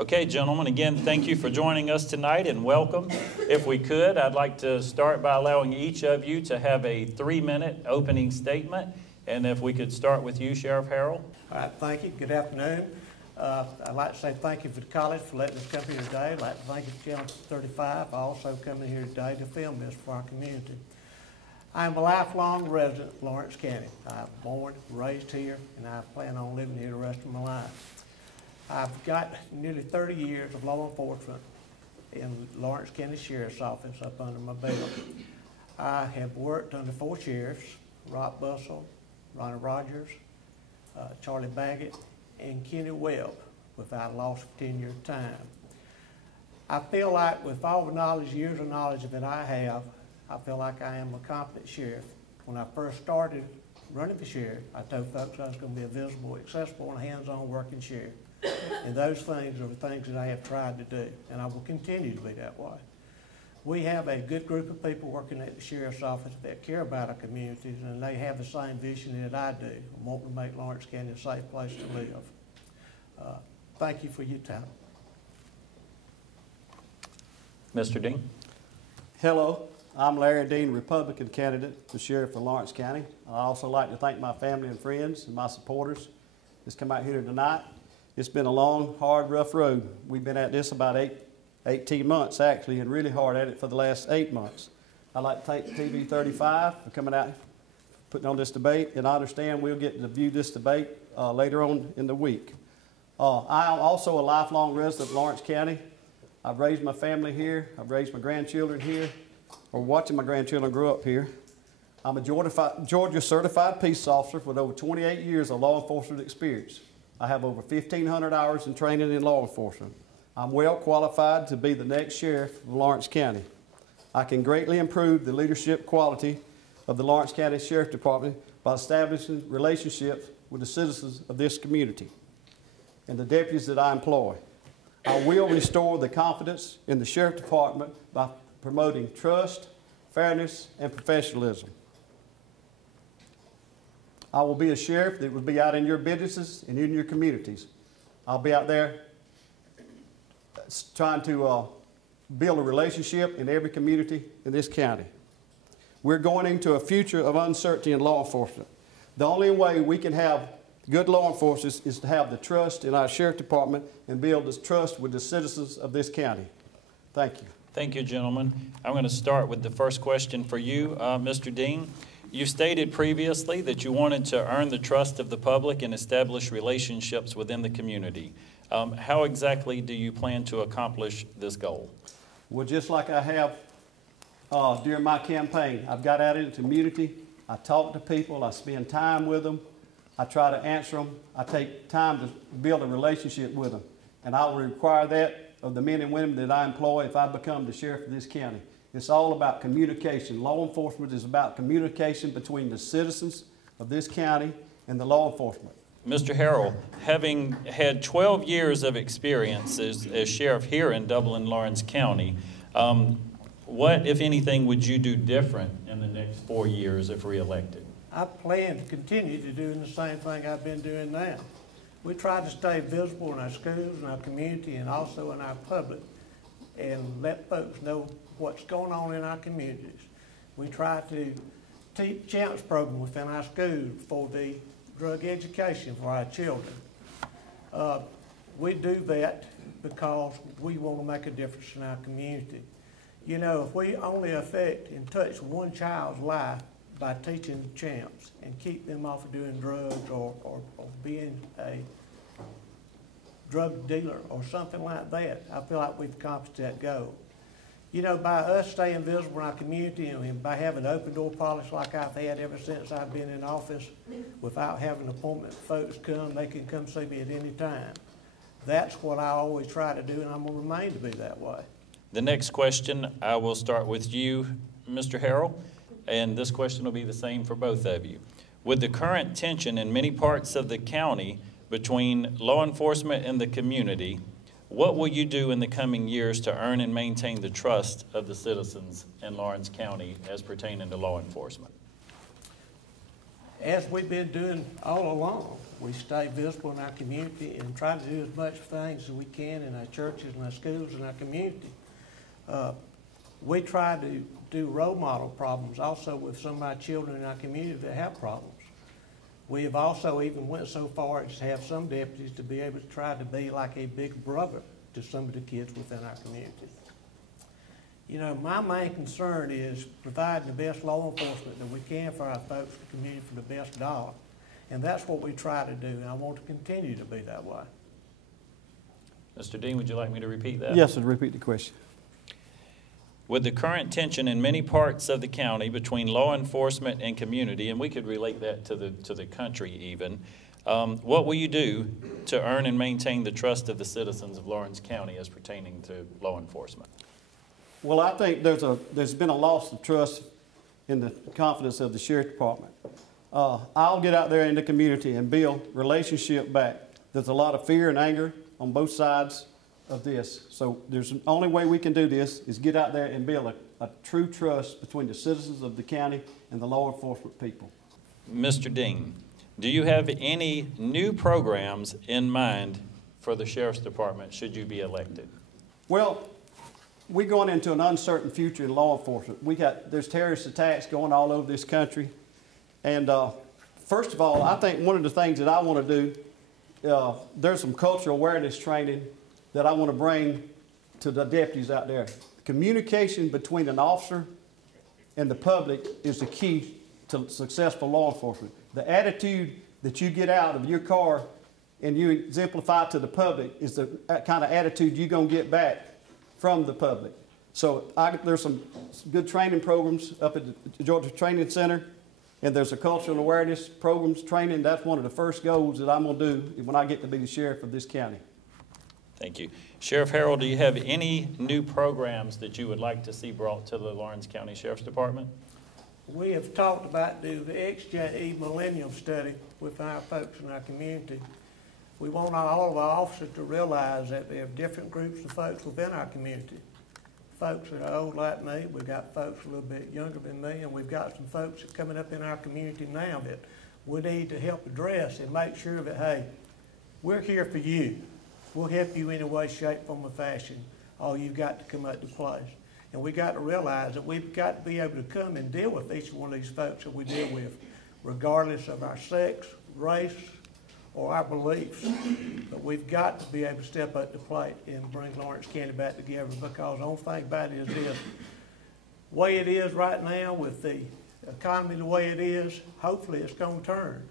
Okay, gentlemen, again, thank you for joining us tonight and welcome. If we could, I'd like to start by allowing each of you to have a 3-minute opening statement. And if we could start with you, Sheriff Harrell. All right, thank you. Good afternoon. I'd like to say thank you for the college for letting us come here today. I'd like to thank you for Channel 35 for also coming here today to film this for our community. I'm a lifelong resident of Lawrence County. I'm born, raised here, and I plan on living here the rest of my life. I've got nearly 30 years of law enforcement in Lawrence County Sheriff's Office up under my belt. I have worked under 4 sheriffs, Rob Bussell, Ronnie Rogers, Charlie Baggett, and Kenny Webb, without a loss of tenure of time. I feel like with all the years of knowledge that I have, I feel like I am a competent sheriff. When I first started running for sheriff, I told folks I was going to be a visible, accessible, and hands-on working sheriff. And those things are the things that I have tried to do, and I will continue to be that way. We have a good group of people working at the Sheriff's Office that care about our communities, and they have the same vision that I do, wanting to make Lawrence County a safe place to live. Thank you for your time. Mr. Dean. Hello, I'm Larry Dean, Republican candidate for Sheriff of Lawrence County. I'd also like to thank my family and friends and my supporters that's come out here tonight. It's been a long, hard, rough road. We've been at this about 18 months actually, and really hard at it for the last 8 months. I'd like to thank TV 35 for coming out, putting on this debate, and I understand we'll get to view this debate later on in the week. I am also a lifelong resident of Lawrence County. I've raised my family here. I've raised my grandchildren here, or watching my grandchildren grow up here. I'm a Georgia certified peace officer with over 28 years of law enforcement experience. I have over 1,500 hours in training in law enforcement. I'm well qualified to be the next sheriff of Lawrence County. I can greatly improve the leadership quality of the Lawrence County Sheriff Department by establishing relationships with the citizens of this community and the deputies that I employ. I will restore the confidence in the Sheriff Department by promoting trust, fairness, and professionalism. I will be a sheriff that will be out in your businesses and in your communities. I'll be out there trying to build a relationship in every community in this county. We're going into a future of uncertainty in law enforcement. The only way we can have good law enforcement is to have the trust in our Sheriff Department and build this trust with the citizens of this county. Thank you. Thank you, gentlemen. I'm going to start with the first question for you, Mr. Dean. You stated previously that you wanted to earn the trust of the public and establish relationships within the community. How exactly do you plan to accomplish this goal? Well, just like I have during my campaign, I've got out into the community, I talk to people, I spend time with them, I try to answer them, I take time to build a relationship with them. And I will require that of the men and women that I employ if I become the sheriff of this county. It's all about communication. Law enforcement is about communication between the citizens of this county and the law enforcement. Mr. Harrell, having had 12 years of experience as sheriff here in Dublin, Lawrence County, what, if anything, would you do different in the next 4 years if reelected? I plan to continue to do the same thing I've been doing now. We try to stay visible in our schools, in our community, and also in our public, and let folks know what's going on in our communities. We try to teach CHAMPS program within our schools for the drug education for our children. We do that because we want to make a difference in our community. You know, if we only affect and touch one child's life by teaching CHAMPS and keep them off of doing drugs or being a drug dealer or something like that, I feel like we've accomplished that goal. You know, by us staying visible in our community and by having an open door policy like I've had ever since I've been in office, without having an appointment, folks come, they can come see me at any time. That's what I always try to do, and I'm going to remain to be that way. The next question, I will start with you, Mr. Harrell, and this question will be the same for both of you. With the current tension in many parts of the county between law enforcement and the community, what will you do in the coming years to earn and maintain the trust of the citizens in Lawrence County as pertaining to law enforcement? As we've been doing all along, We stay visible in our community and try to do as much things as we can in our churches and our schools and our community. We try to do role model problems also with some of our children in our community that have problems. We have also even went so far as to have some deputies to be able to try to be like a big brother to some of the kids within our community. You know, my main concern is providing the best law enforcement that we can for our folks in the community for the best dollar. And that's what we try to do, and I want to continue to be that way. Mr. Dean, would you like me to repeat that? Yes, sir, repeat the question. With the current tension in many parts of the county between law enforcement and community, and we could relate that to the country even, what will you do to earn and maintain the trust of the citizens of Lawrence County as pertaining to law enforcement? Well, I think there's been a loss of trust in the confidence of the sheriff department. I'll get out there in the community and build relationship back. There's a lot of fear and anger on both sides of this. So there's the only way we can do this is get out there and build a true trust between the citizens of the county and the law enforcement people. Mr. Dean, do you have any new programs in mind for the sheriff's department should you be elected? Well, we're going into an uncertain future in law enforcement. There's terrorist attacks going all over this country. And first of all, I think one of the things that I want to do, there's some cultural awareness training that I want to bring to the deputies out there. Communication between an officer and the public is the key to successful law enforcement. The attitude that you get out of your car and you exemplify to the public is the kind of attitude you're going to get back from the public. So there's some good training programs up at the Georgia Training Center, and there's a cultural awareness programs training. That's one of the first goals that I'm going to do when I get to be the sheriff of this county. Thank you. Sheriff Harold, do you have any new programs that you would like to see brought to the Lawrence County Sheriff's Department? We have talked about doing the XJE Millennium Study with our folks in our community. We want all of our officers to realize that there are different groups of folks within our community. Folks that are old like me, we've got folks a little bit younger than me, and we've got some folks that are coming up in our community now that we need to help address and make sure that, hey, we're here for you. We'll help you in any way, shape, form, or fashion. All you've got to come up to place. And we got to realize that we've got to be able to come and deal with each one of these folks that we deal with, regardless of our sex, race, or our beliefs. But we've got to be able to step up to the plate and bring Lawrence County back together, because the only thing about it is this. The way it is right now with the economy the way it is, hopefully it's going to turn.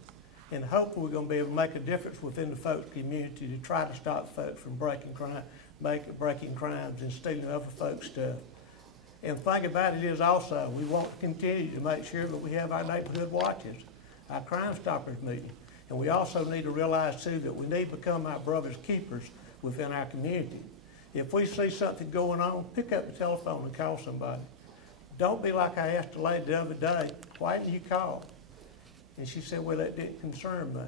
And hopefully we're going to be able to make a difference within the folks' community to try to stop folks from breaking crimes and stealing other folks' stuff. And the thing about it is also, we want to continue to make sure that we have our neighborhood watches, our Crime Stoppers meeting. And we also need to realize too that we need to become our brother's keepers within our community. If we see something going on, pick up the telephone and call somebody. Don't be like I asked the lady the other day, why didn't you call? And she said, well, that didn't concern me.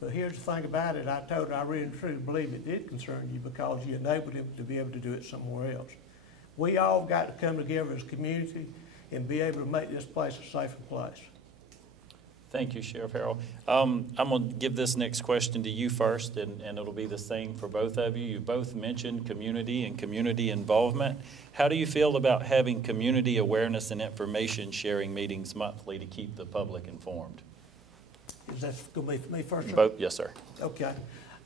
But here's the thing about it. I told her I really and truly believe it did concern you because you enabled him to be able to do it somewhere else. We all got to come together as a community and be able to make this place a safer place. Thank you, Sheriff Harold. I'm going to give this next question to you first, and it'll be the same for both of you. You both mentioned community and community involvement. How do you feel about having community awareness and information sharing meetings monthly to keep the public informed? Is that going to be for me first? Both, yes, sir. Okay.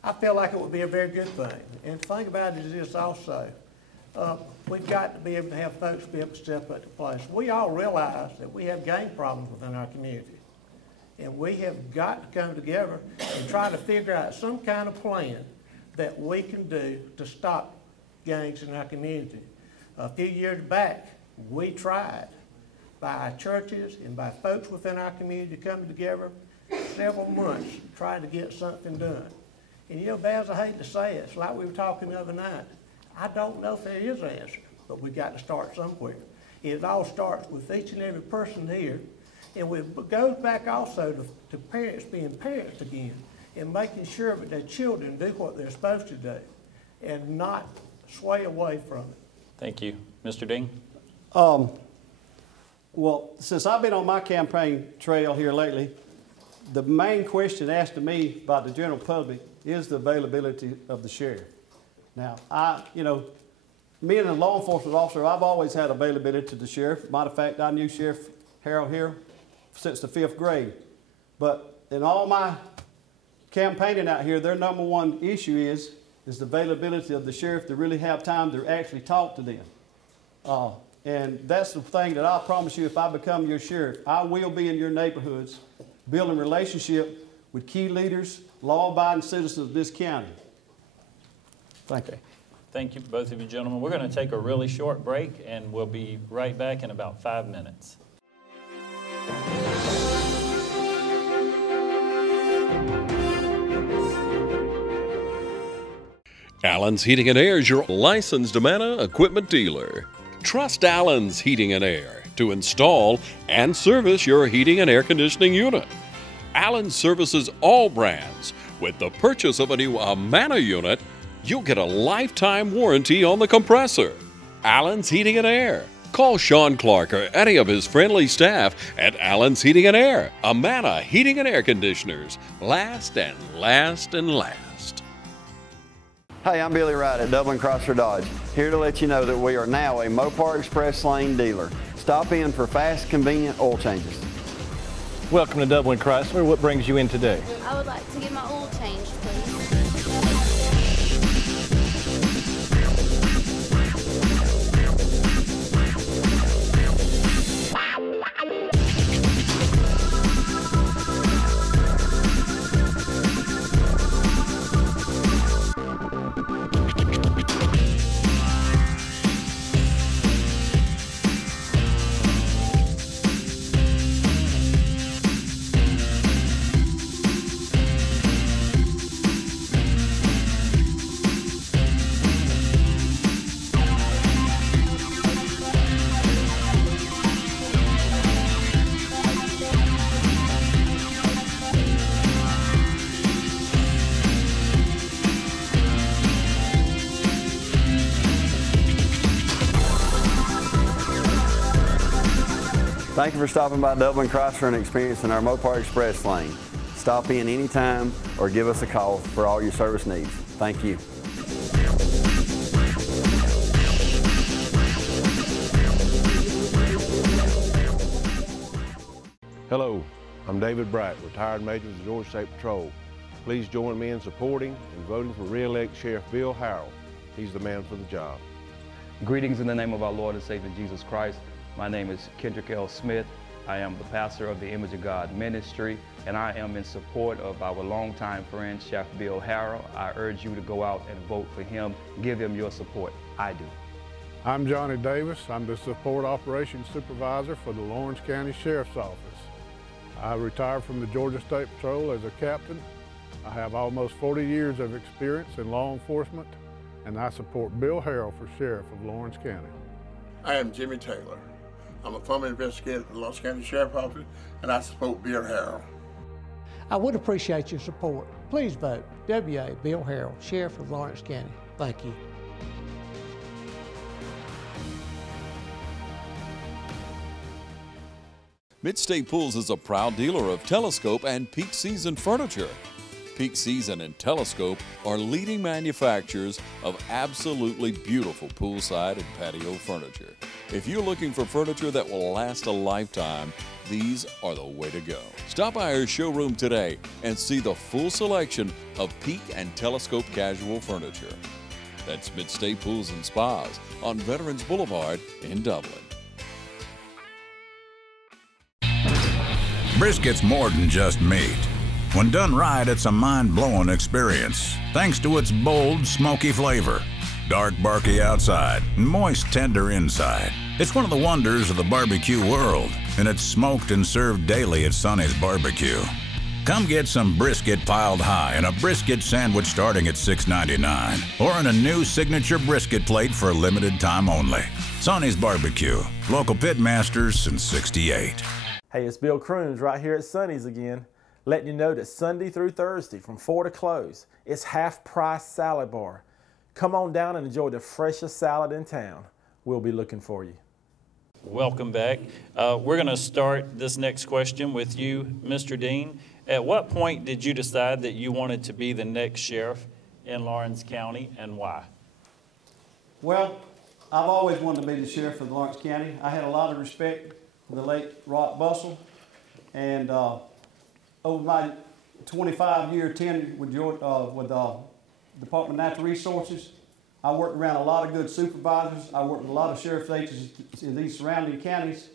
I feel like it would be a very good thing. And the thing about it is this also. We've got to be able to have folks be able to step up to place. We all realize that we have gang problems within our community. And we have got to come together and try to figure out some kind of plan that we can do to stop gangs in our community. A few years back, we tried by our churches and by folks within our community coming together several months trying to get something done. And you know, Baz, I hate to say it, it's like we were talking the other night. I don't know if there is an answer, but we've got to start somewhere. It all starts with each and every person here. And it goes back also to parents being parents again and making sure that their children do what they're supposed to do and not sway away from it. Thank you. Mr. Dean? Well, since I've been on my campaign trail here lately, the main question asked to me by the general public is the availability of the sheriff. Now, me and a law enforcement officer, I've always had availability to the sheriff. Matter of fact, I knew Sheriff Harold here since the 5th grade. But in all my campaigning out here, their number one issue is the availability of the sheriff to really have time to actually talk to them. And that's the thing that I promise you, if I become your sheriff, I will be in your neighborhoods, building relationship with key leaders, law-abiding citizens of this county. Thank you. Thank you, both of you gentlemen. We're going to take a really short break, and we'll be right back in about 5 minutes. Allen's Heating and Air is your licensed Amana equipment dealer. Trust Allen's Heating and Air to install and service your heating and air conditioning unit. Allen services all brands. With the purchase of a new Amana unit, you'll get a lifetime warranty on the compressor. Allen's Heating and Air. Call Sean Clark or any of his friendly staff at Allen's Heating and Air. Amana Heating and Air Conditioners. Last and last and last. Hey, I'm Billy Wright at Dublin Chrysler Dodge, here to let you know that we are now a Mopar Express Lane dealer. Stop in for fast, convenient oil changes. Welcome to Dublin Chrysler. What brings you in today? I would like to get my oil changed, please. Thank you for stopping by Dublin Chrysler and experiencing our Mopar Express Lane. Stop in anytime or give us a call for all your service needs. Thank you. Hello, I'm David Bright, retired Major of the Georgia State Patrol. Please join me in supporting and voting for re-elect Sheriff Bill Harrell. He's the man for the job. Greetings in the name of our Lord and Savior Jesus Christ. My name is Kendrick L. Smith. I am the pastor of the Image of God Ministry, and I am in support of our longtime friend, Chef Bill Harrell. I urge you to go out and vote for him. Give him your support. I do. I'm Johnny Davis. I'm the Support Operations Supervisor for the Lawrence County Sheriff's Office. I retired from the Georgia State Patrol as a captain. I have almost 40 years of experience in law enforcement, and I support Bill Harrell for Sheriff of Lawrence County. I am Jimmy Taylor. I'm a former investigator for the Lawrence County Sheriff's Office, and I support Bill Harrell. I would appreciate your support. Please vote W.A. Bill Harrell, Sheriff of Lawrence County. Thank you. Midstate Pools is a proud dealer of Telescope and Peak Season furniture. Peak Season and Telescope are leading manufacturers of absolutely beautiful poolside and patio furniture. If you're looking for furniture that will last a lifetime, these are the way to go. Stop by our showroom today and see the full selection of Peak and Telescope casual furniture. That's Midstate Pools and Spas on Veterans Boulevard in Dublin. Brisket's more than just meat. When done right, it's a mind-blowing experience, thanks to its bold, smoky flavor. Dark, barky outside, and moist, tender inside. It's one of the wonders of the barbecue world, and it's smoked and served daily at Sonny's Barbecue. Come get some brisket piled high and a brisket sandwich starting at $6.99, or in a new signature brisket plate for a limited time only. Sonny's Barbecue, local pitmasters since '68. Hey, it's Bill Crooms right here at Sonny's again, letting you know that Sunday through Thursday from 4 to close, it's half-price salad bar. Come on down and enjoy the freshest salad in town. We'll be looking for you. Welcome back. We're going to start this next question with you, Mr. Dean. At what point did you decide that you wanted to be the next sheriff in Lawrence County, and why? Well, I've always wanted to be the sheriff of Lawrence County. I had a lot of respect for the late Rock Bustle, and over my 25-year tenure with Department of Natural Resources, I worked around a lot of good supervisors. I worked with a lot of sheriff's agents in these surrounding counties,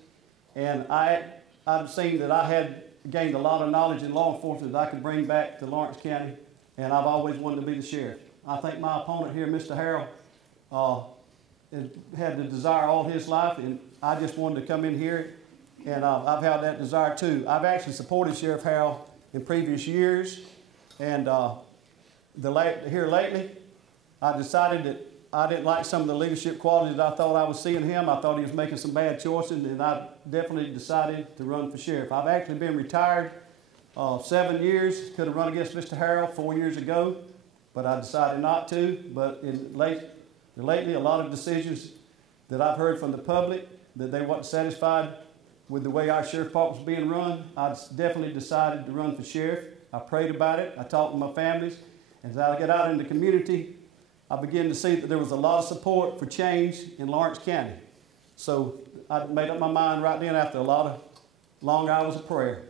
and I've seen that I had gained a lot of knowledge in law enforcement that I could bring back to Lawrence County, and I've always wanted to be the sheriff. I think my opponent here, Mr. Harrell, had the desire all his life, and I just wanted to come in here, and I've had that desire too. I've actually supported Sheriff Harrell in previous years, and here lately, I decided that I didn't like some of the leadership qualities that I thought I was seeing him. I thought he was making some bad choices, and I definitely decided to run for sheriff. I've actually been retired 7 years. Could have run against Mr. Harrell 4 years ago, but I decided not to. But lately, a lot of decisions that I've heard from the public that they weren't satisfied with the way our sheriff department was being run, I definitely decided to run for sheriff. I prayed about it. I talked to my families. And as I get out in the community, I began to see that there was a lot of support for change in Lawrence County. So I made up my mind right then after a lot of long hours of prayer.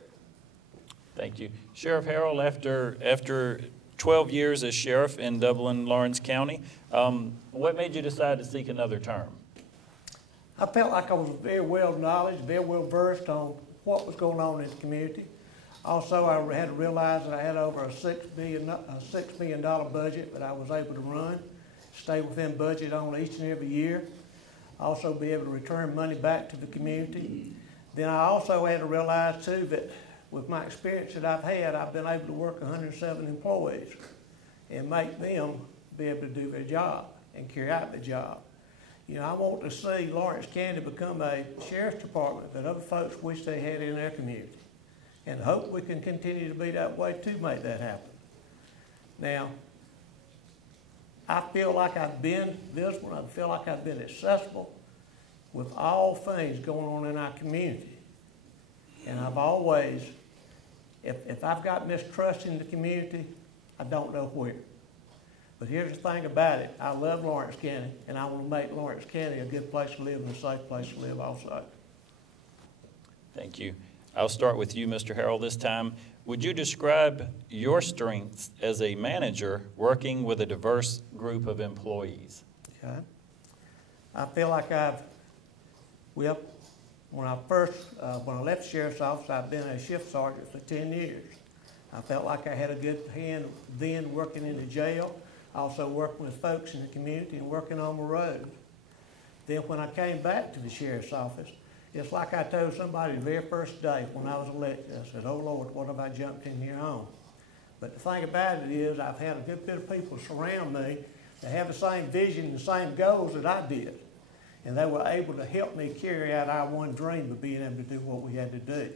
Thank you. Sheriff Harrell, after 12 years as sheriff in Dublin, Lawrence County, what made you decide to seek another term? I felt like I was very well knowledgeable, very well versed on what was going on in the community. Also, I had to realize that I had over a $6 million budget that I was able to run, stay within budget on each and every year, also be able to return money back to the community. Then I also had to realize too that with my experience that I've had, I've been able to work 107 employees and make them be able to do their job and carry out the job. You know, I want to see Lawrence County become a sheriff's department that other folks wish they had in their community. And hope we can continue to be that way to make that happen. Now, I feel like I've been visible, I feel like I've been accessible with all things going on in our community. And I've always, if I've got mistrust in the community, I don't know where. But here's the thing about it, I love Lawrence County, and I want to make Lawrence County a good place to live and a safe place to live also. Thank you. I'll start with you, Mr. Harrell, this time. Would you describe your strengths as a manager working with a diverse group of employees? Okay. I feel like when I left the sheriff's office, I've been a shift sergeant for 10 years. I felt like I had a good hand then working in the jail, also working with folks in the community and working on the road. Then when I came back to the sheriff's office, it's like I told somebody the very first day when I was elected, I said, oh Lord, what have I jumped in here on? But the thing about it is I've had a good bit of people surround me that have the same vision and the same goals that I did. And they were able to help me carry out our one dream of being able to do what we had to do.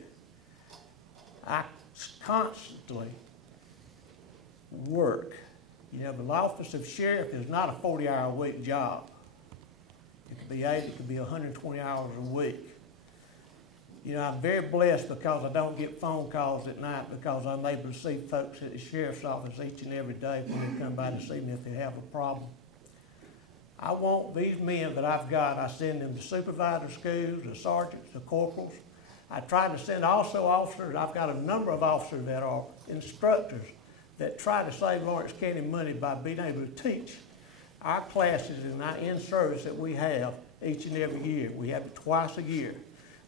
I constantly work. You know, the office of sheriff is not a 40-hour-a-week job. It could be 80, it could be 120 hours a week. You know, I'm very blessed because I don't get phone calls at night because I'm able to see folks at the sheriff's office each and every day when they come by to see me if they have a problem. I want these men that I've got, I send them to supervisor schools, the sergeants, the corporals. I try to send also officers. I've got a number of officers that are instructors that try to save Lawrence County money by being able to teach our classes and our in-service that we have each and every year. We have it twice a year.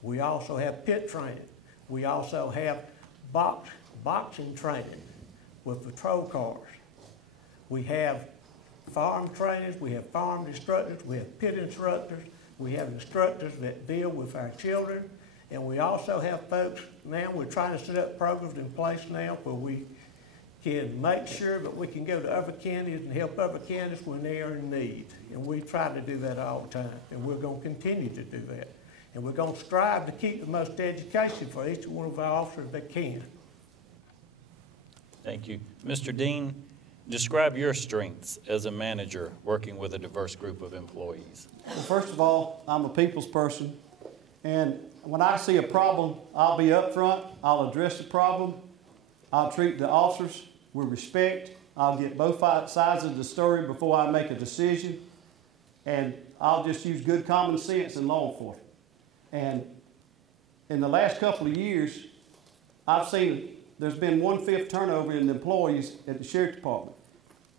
We also have pit training. We also have boxing training with patrol cars. We have farm trainers, we have farm instructors, we have pit instructors, we have instructors that deal with our children, and we also have folks now, we're trying to set up programs in place now where we can make sure that we can go to other counties and help other counties when they are in need. And we try to do that all the time, and we're going to continue to do that. And we're going to strive to keep the most education for each one of our officers that can. Thank you. Mr. Dean, describe your strengths as a manager working with a diverse group of employees. Well, first of all, I'm a people's person. And when I see a problem, I'll be up front, I'll address the problem, I'll treat the officers with respect. I'll get both sides of the story before I make a decision. And I'll just use good common sense in law enforcement. And in the last couple of years, I've seen there's been 1/5 turnover in the employees at the sheriff department.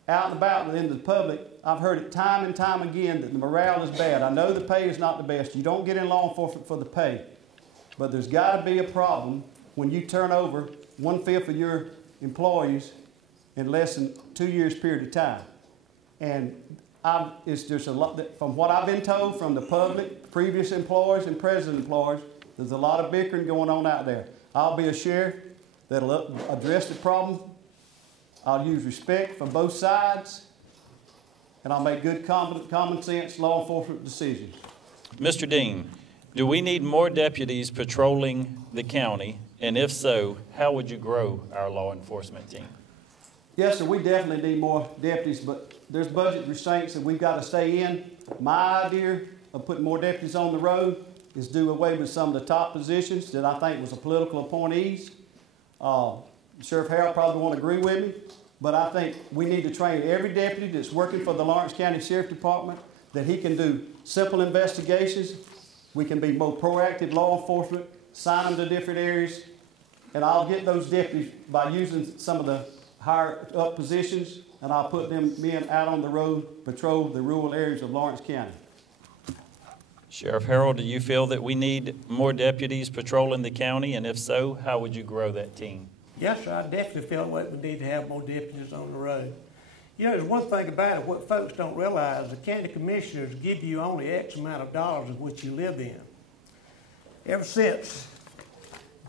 Out and about and in the public, I've heard it time and time again that the morale is bad. I know the pay is not the best. You don't get in law enforcement for the pay. But there's got to be a problem when you turn over 1/5 of your employees in less than 2 years period of time. And it's just a lot, from what I've been told from the public, previous employees and present employees, there's a lot of bickering going on out there. I'll be a sheriff that'll address the problem. I'll use respect from both sides, and I'll make good common sense law enforcement decisions. Mr. Dean, do we need more deputies patrolling the county? And if so, how would you grow our law enforcement team? Yes, sir, we definitely need more deputies, but there's budget restraints that we've got to stay in. My idea of putting more deputies on the road is do away with some of the top positions that I think was a political appointees. Sheriff Harrell probably won't agree with me, but I think we need to train every deputy that's working for the Lawrence County Sheriff Department that he can do simple investigations. We can be more proactive law enforcement, sign them to different areas, and I'll get those deputies by using some of the higher up positions, and I'll put them men out on the road, patrol the rural areas of Lawrence County. Sheriff Harrell, do you feel that we need more deputies patrolling the county? And if so, how would you grow that team? Yes, sir, I definitely feel like we need to have more deputies on the road. You know, there's one thing about it, what folks don't realize, the county commissioners give you only X amount of dollars of which you live in. Ever since,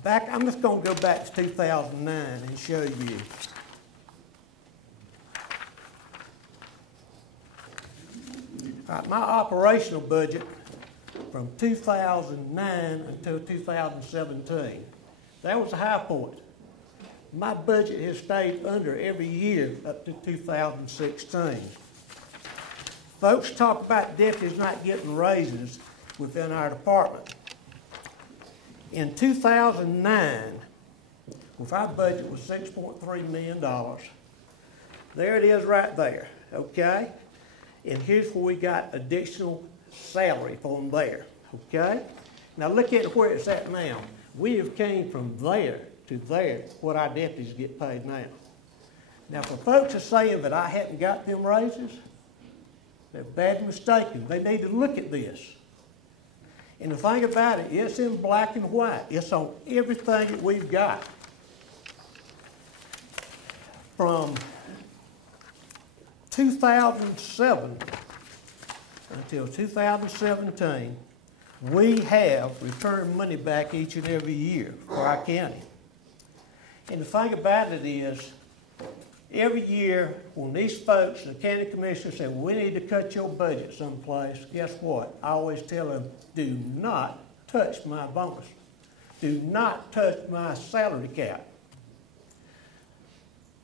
I'm just going to go back to 2009 and show you. All right, my operational budget from 2009 until 2017, that was a high point. My budget has stayed under every year up to 2016. Folks talk about deputies not getting raises within our department. In 2009, if our budget was $6.3 million, there it is right there, okay? And here's where we got additional salary for them there, okay? Now look at where it's at now. We have came from there to there, what our deputies get paid now. Now, for folks are saying that I hadn't got them raises, they're badly mistaken. They need to look at this. And the thing about it, it's in black and white. It's on everything that we've got. From 2007 until 2017, we have returned money back each and every year for our county. And the thing about it is, every year when these folks, the county commissioners say, we need to cut your budget someplace, guess what? I always tell them, do not touch my bonus. Do not touch my salary cap.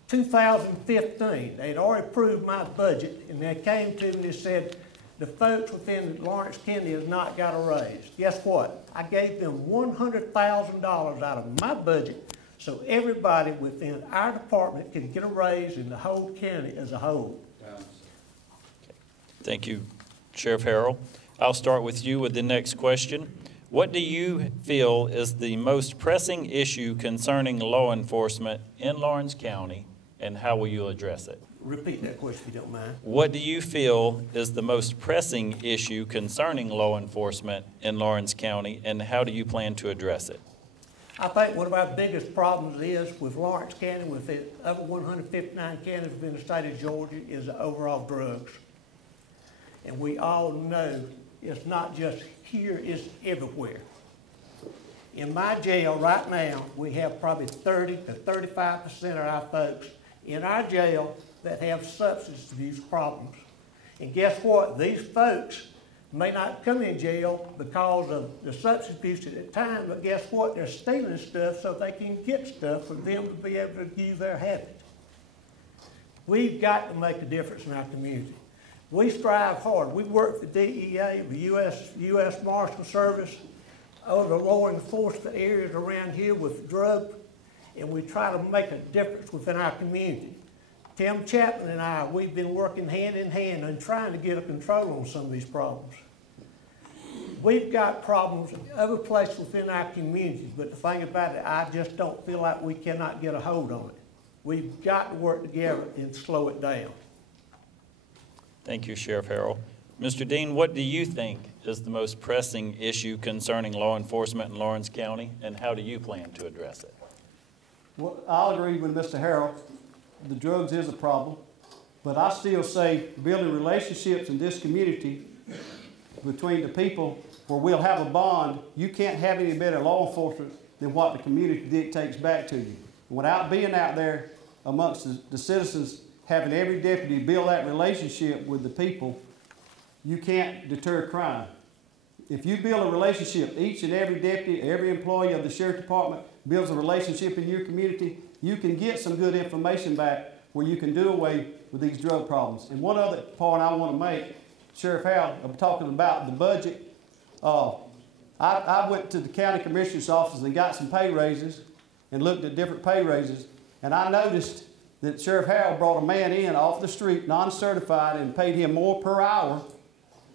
2015, they'd already approved my budget, and they came to me and they said, the folks within Lawrence County has not got a raise. Guess what? I gave them $100,000 out of my budget so everybody within our department can get a raise in the whole county as a whole. Thank you, Sheriff Harrell. I'll start with you with the next question. What do you feel is the most pressing issue concerning law enforcement in Lawrence County, and how will you address it? Repeat that question if you don't mind. What do you feel is the most pressing issue concerning law enforcement in Lawrence County, and how do you plan to address it? I think one of our biggest problems is with Lawrence County, with the other 159 counties within the state of Georgia, is the overall drugs. And we all know it's not just here, it's everywhere. In my jail right now, we have probably 30 to 35% of our folks in our jail that have substance abuse problems. And guess what? These folks may not come in jail because of the substance abuse at the time, but guess what? They're stealing stuff so they can get stuff for them to be able to use their habit. We've got to make a difference in our community. We strive hard. We work for DEA, the U.S. Marshal Service, over the law enforcement areas around here with drug and we try to make a difference within our community. Tim Chapman and I, we've been working hand in hand and trying to get a control on some of these problems. We've got problems in other places within our communities, but the thing about it, I just don't feel like we cannot get a hold on it. We've got to work together and slow it down. Thank you, Sheriff Harrell. Mr. Dean, what do you think is the most pressing issue concerning law enforcement in Lawrence County, and how do you plan to address it? Well, I'll agree with Mr. Harrell. The drugs is a problem, but I still say building relationships in this community between the people where we'll have a bond. You can't have any better law enforcement than what the community dictates back to you. Without being out there amongst the citizens, having every deputy build that relationship with the people, you can't deter crime. If you build a relationship, each and every deputy, every employee of the sheriff department builds a relationship in your community, you can get some good information back where you can do away with these drug problems. And one other point I want to make, Sheriff Harrell, I'm talking about the budget. I went to the county commissioner's office and got some pay raises and looked at different pay raises, and I noticed that Sheriff Harrell brought a man in off the street, non-certified, and paid him more per hour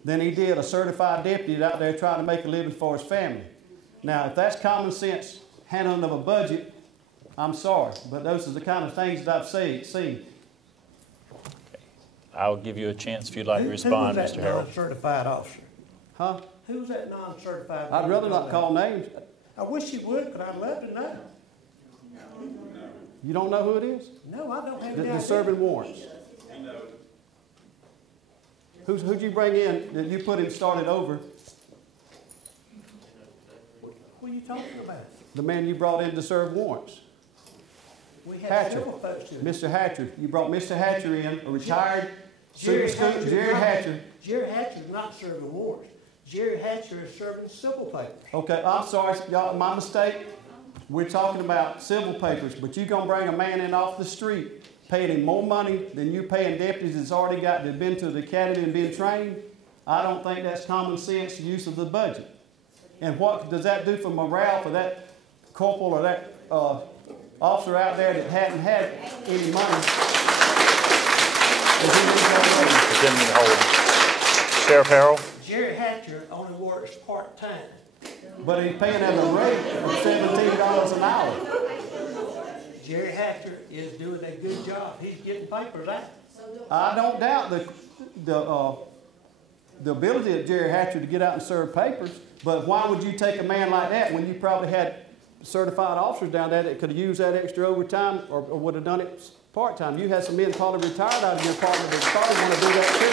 than he did a certified deputy out there trying to make a living for his family. Now, if that's common sense handling of a budget, I'm sorry, but those are the kind of things that I've seen. I'll give you a chance if you'd like to respond, Mr. Harrell. Who was that non-certified officer? Huh? Who was that non-certified? I'd rather not call names. I wish you would, but I'd love to know. You don't know who it is? No, I don't have any They're idea. serving warrants. Who'd you bring in that you put him started over? What are you talking about? The man you brought in to serve warrants. We had Hatcher. several folks here. Mr. Hatcher. You brought Mr. Hatcher in, a retired Jerry super Hatcher. Jerry Hatcher. Jerry Hatcher is not serving warrants. Jerry Hatcher is serving civil papers. Okay, I'm sorry, y'all, my mistake. We're talking about civil papers, but you're gonna bring a man in off the street, paying him more money than you paying deputies that's already that been to the academy and been trained. I don't think that's common sense use of the budget. And what does that do for morale for that corporal or that officer out there that hadn't had any money? Continue to hold. Sheriff Harrell? Jerry Hatcher only works part-time. But he's paying at a rate of $17 an hour. Jerry Hatcher is doing a good job. He's getting papers out. I don't doubt the ability of Jerry Hatcher to get out and serve papers, but why would you take a man like that when you probably had certified officers down there that could have used that extra overtime or would have done it part-time? You had some men probably retired out of your department that probably want to do that too.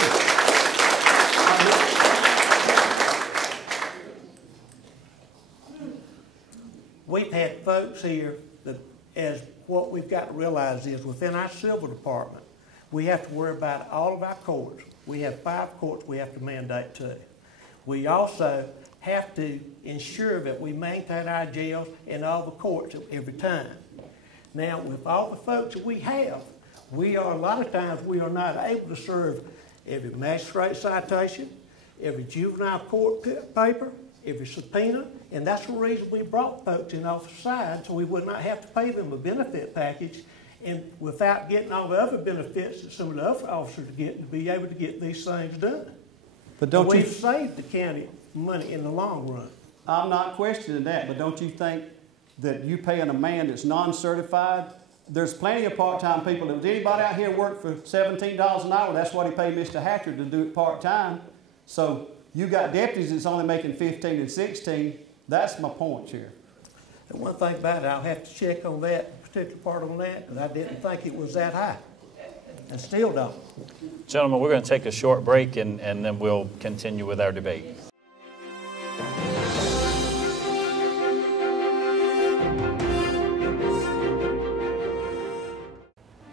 We've had folks here that, as what we've got to realize is within our civil department, we have to worry about all of our courts. We have 5 courts we have to mandate to. We also have to ensure that we maintain our jails and all the courts every time. Now, with all the folks that we have, a lot of times we are not able to serve every magistrate citation, every juvenile court paper, every subpoena, and that's the reason we brought folks in off the side, so we would not have to pay them a benefit package, and without getting all the other benefits that some of the other officers get to be able to get these things done. But we've saved the county money in the long run. I'm not questioning that, but don't you think that you paying a man that's non-certified? There's plenty of part-time people. If anybody out here work for $17 an hour, that's what he paid Mr. Hatcher to do it part-time. So you got deputies that's only making 15 and 16. That's my point, Sheriff. And one thing about it, I'll have to check on that particular part on that, because I didn't think it was that high. I still don't. Gentlemen, we're going to take a short break and then we'll continue with our debate.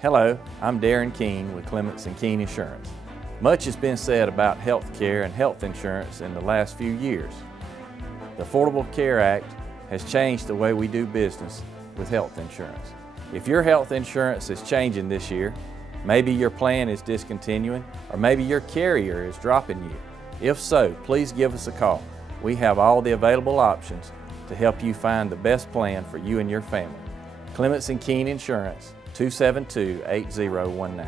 Hello, I'm Darren Keene with Clements & Keene Insurance. Much has been said about health care and health insurance in the last few years. The Affordable Care Act has changed the way we do business with health insurance. If your health insurance is changing this year, maybe your plan is discontinuing, or maybe your carrier is dropping you. If so, please give us a call. We have all the available options to help you find the best plan for you and your family. Clements and Keene Insurance, 272-8019.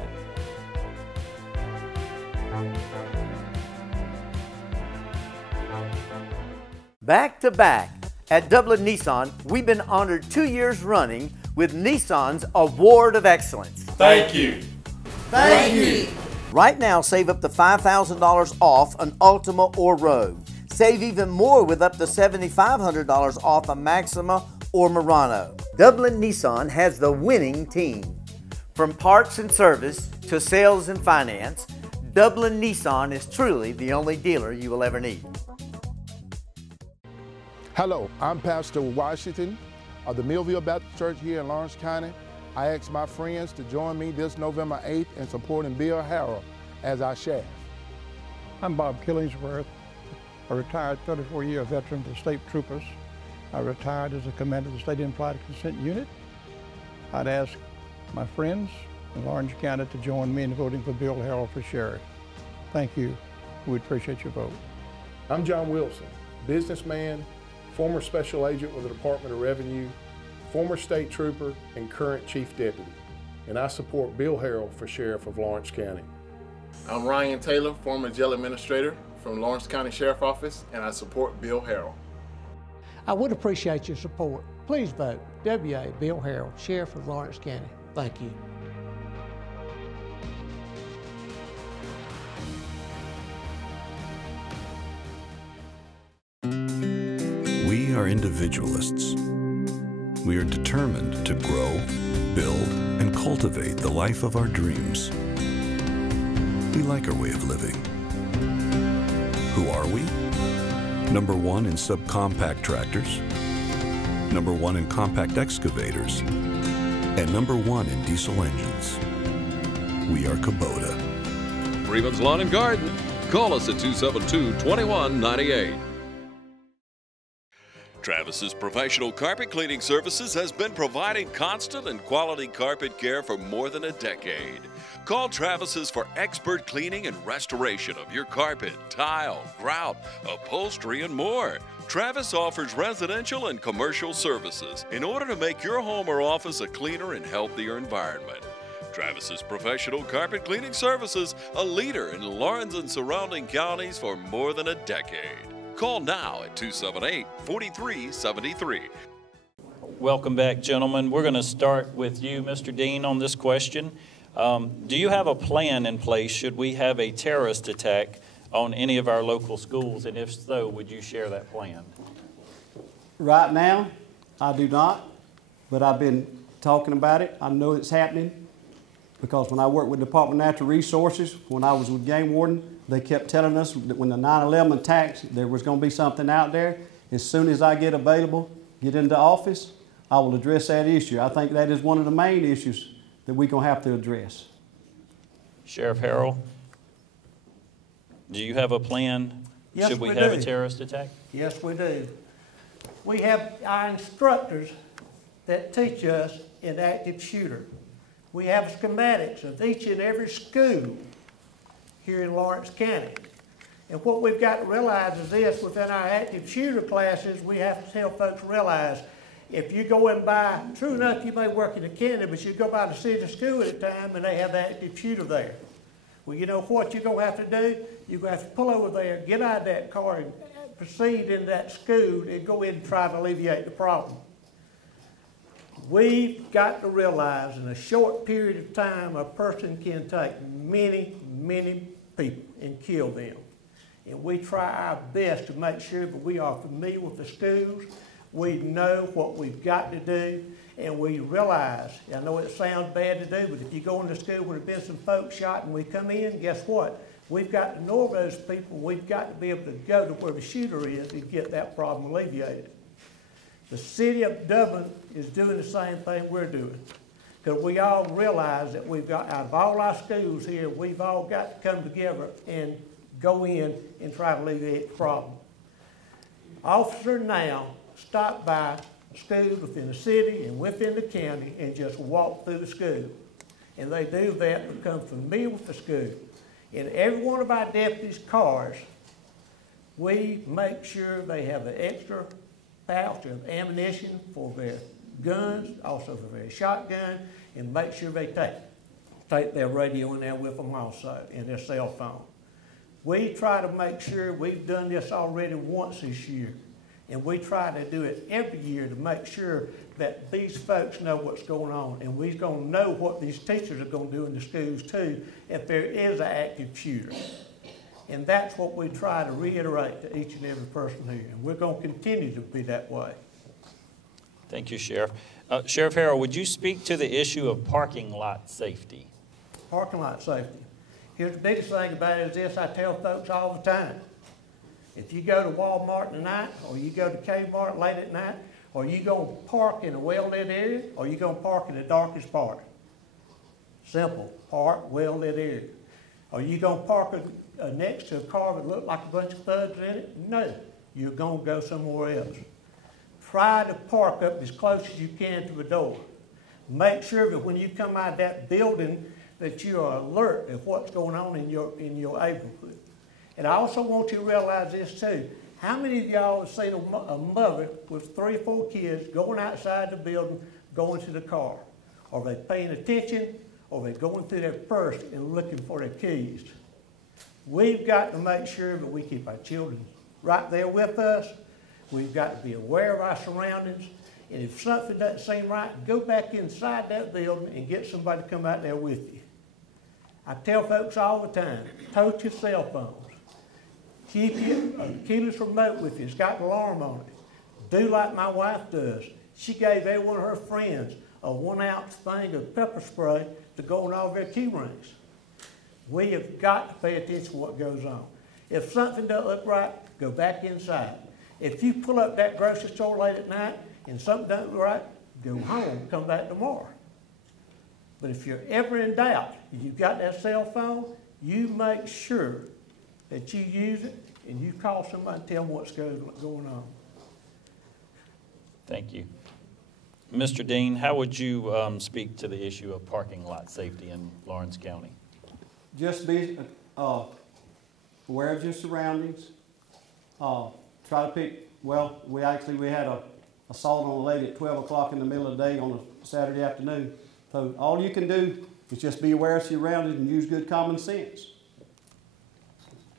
Back to back, at Dublin Nissan, we've been honored 2 years running with Nissan's Award of Excellence. Thank you. Thank you. Right now, save up to $5,000 off an Altima or Rogue. Save even more with up to $7,500 off a Maxima or Murano. Dublin Nissan has the winning team. From parts and service to sales and finance, Dublin Nissan is truly the only dealer you will ever need. Hello, I'm Pastor Washington of the Millville Baptist Church here in Lawrence County. I ask my friends to join me this November 8th in supporting Bill Harrell as our chef. I'm Bob Killingsworth, a retired 34-year veteran of the State Troopers. I retired as a commander of the State Implied Consent Unit. I'd ask my friends in Lawrence County to join me in voting for Bill Harrell for sheriff. Thank you. We appreciate your vote. I'm John Wilson, businessman, former special agent with the Department of Revenue, former state trooper, and current chief deputy. And I support Bill Harrell for sheriff of Lawrence County. I'm Ryan Taylor, former jail administrator from Lawrence County Sheriff Office, and I support Bill Harrell. I would appreciate your support. Please vote W.A. Bill Harrell, Sheriff of Lawrence County. Thank you. We are individualists. We are determined to grow, build, and cultivate the life of our dreams. We like our way of living. Who are we? Number 1 in subcompact tractors, number 1 in compact excavators, and number 1 in diesel engines. We are Kubota. Freeman's Lawn and Garden. Call us at 272-2198. Travis's Professional Carpet Cleaning Services has been providing constant and quality carpet care for more than a decade. Call Travis's for expert cleaning and restoration of your carpet, tile, grout, upholstery, and more. Travis offers residential and commercial services in order to make your home or office a cleaner and healthier environment. Travis's Professional Carpet Cleaning Services, a leader in Lawrence and surrounding counties for more than a decade. Call now at 278-4373. Welcome back, gentlemen. We're going to start with you, Mr. Dean, on this question. Do you have a plan in place should we have a terrorist attack on any of our local schools? And if so, would you share that plan? Right now, I do not, but I've been talking about it. I know it's happening because when I worked with the Department of Natural Resources, when I was with Game Warden, they kept telling us that when the 9/11 attacks, there was going to be something out there. As soon as I get available, get into office, I will address that issue. I think that is one of the main issues that we're going to have to address. Sheriff Harrell, do you have a plan should we have a terrorist attack? Yes, we do. We have our instructors that teach us in active shooter. We have schematics of each and every school here in Lawrence County. And what we've got to realize is this: within our active shooter classes, we have to tell folks to realize if you go and buy, true enough, you may work in the county, but you go by the city school at a time and they have the active shooter there. Well, you know what you're going to have to do? You're going to have to pull over there, get out of that car, and proceed in that school and go in and try to alleviate the problem. We've got to realize in a short period of time, a person can take many, many people and kill them. And we try our best to make sure that we are familiar with the schools. We know what we've got to do, and we realize, I know it sounds bad to do, but if you go into school where there's been some folks shot and we come in, guess what? We've got to know those people. We've got to be able to go to where the shooter is and get that problem alleviated. The city of Dublin is doing the same thing we're doing, because we all realize that we've got, out of all our schools here, we've all got to come together and go in and try to alleviate the problem. Officers now stop by schools within the city and within the county and just walk through the school. And they do that to become familiar with the school. In every one of our deputies' cars, we make sure they have an extra pouch of ammunition for their guns, also for their shotgun, and make sure they take their radio in there with them also, and their cell phone. We try to make sure, we've done this already once this year, and we try to do it every year to make sure that these folks know what's going on, and we're going to know what these teachers are going to do in the schools too if there is an active shooter. And that's what we try to reiterate to each and every person here, and we're going to continue to be that way. Thank you, Sheriff. Sheriff Harrell, would you speak to the issue of parking lot safety? Parking lot safety. Here's the biggest thing about it is this, I tell folks all the time. If you go to Walmart tonight, or you go to Kmart late at night, or you going to park in a well-lit area, or you going to park in the darkest part. Simple, park, well-lit area. Are you going to park next to a car that looks like a bunch of thugs in it? No, you're going to go somewhere else. Try to park up as close as you can to the door. Make sure that when you come out of that building that you are alert of what's going on in your neighborhood. And I also want you to realize this too. How many of y'all have seen a mother with 3 or 4 kids going outside the building, going to the car? Are they paying attention, or are they going through their purse and looking for their keys? We've got to make sure that we keep our children right there with us. We've got to be aware of our surroundings. And if something doesn't seem right, go back inside that building and get somebody to come out there with you. I tell folks all the time, tote your cell phones. Keep a keyless remote with you. It's got an alarm on it. Do like my wife does. She gave every one of her friends a 1-ounce thing of pepper spray to go on all their key rings. We have got to pay attention to what goes on. If something doesn't look right, go back inside. If you pull up that grocery store late at night and something doesn't look right, go home, come back tomorrow. But if you're ever in doubt, if you've got that cell phone, you make sure that you use it and you call somebody and tell them what's going on. Thank you. Mr. Dean, how would you speak to the issue of parking lot safety in Lawrence County? Just be aware of your surroundings. Try to pick, well, we had a assault on a lady at 12 o'clock in the middle of the day on a Saturday afternoon. So all you can do is just be aware of your surroundings and use good common sense.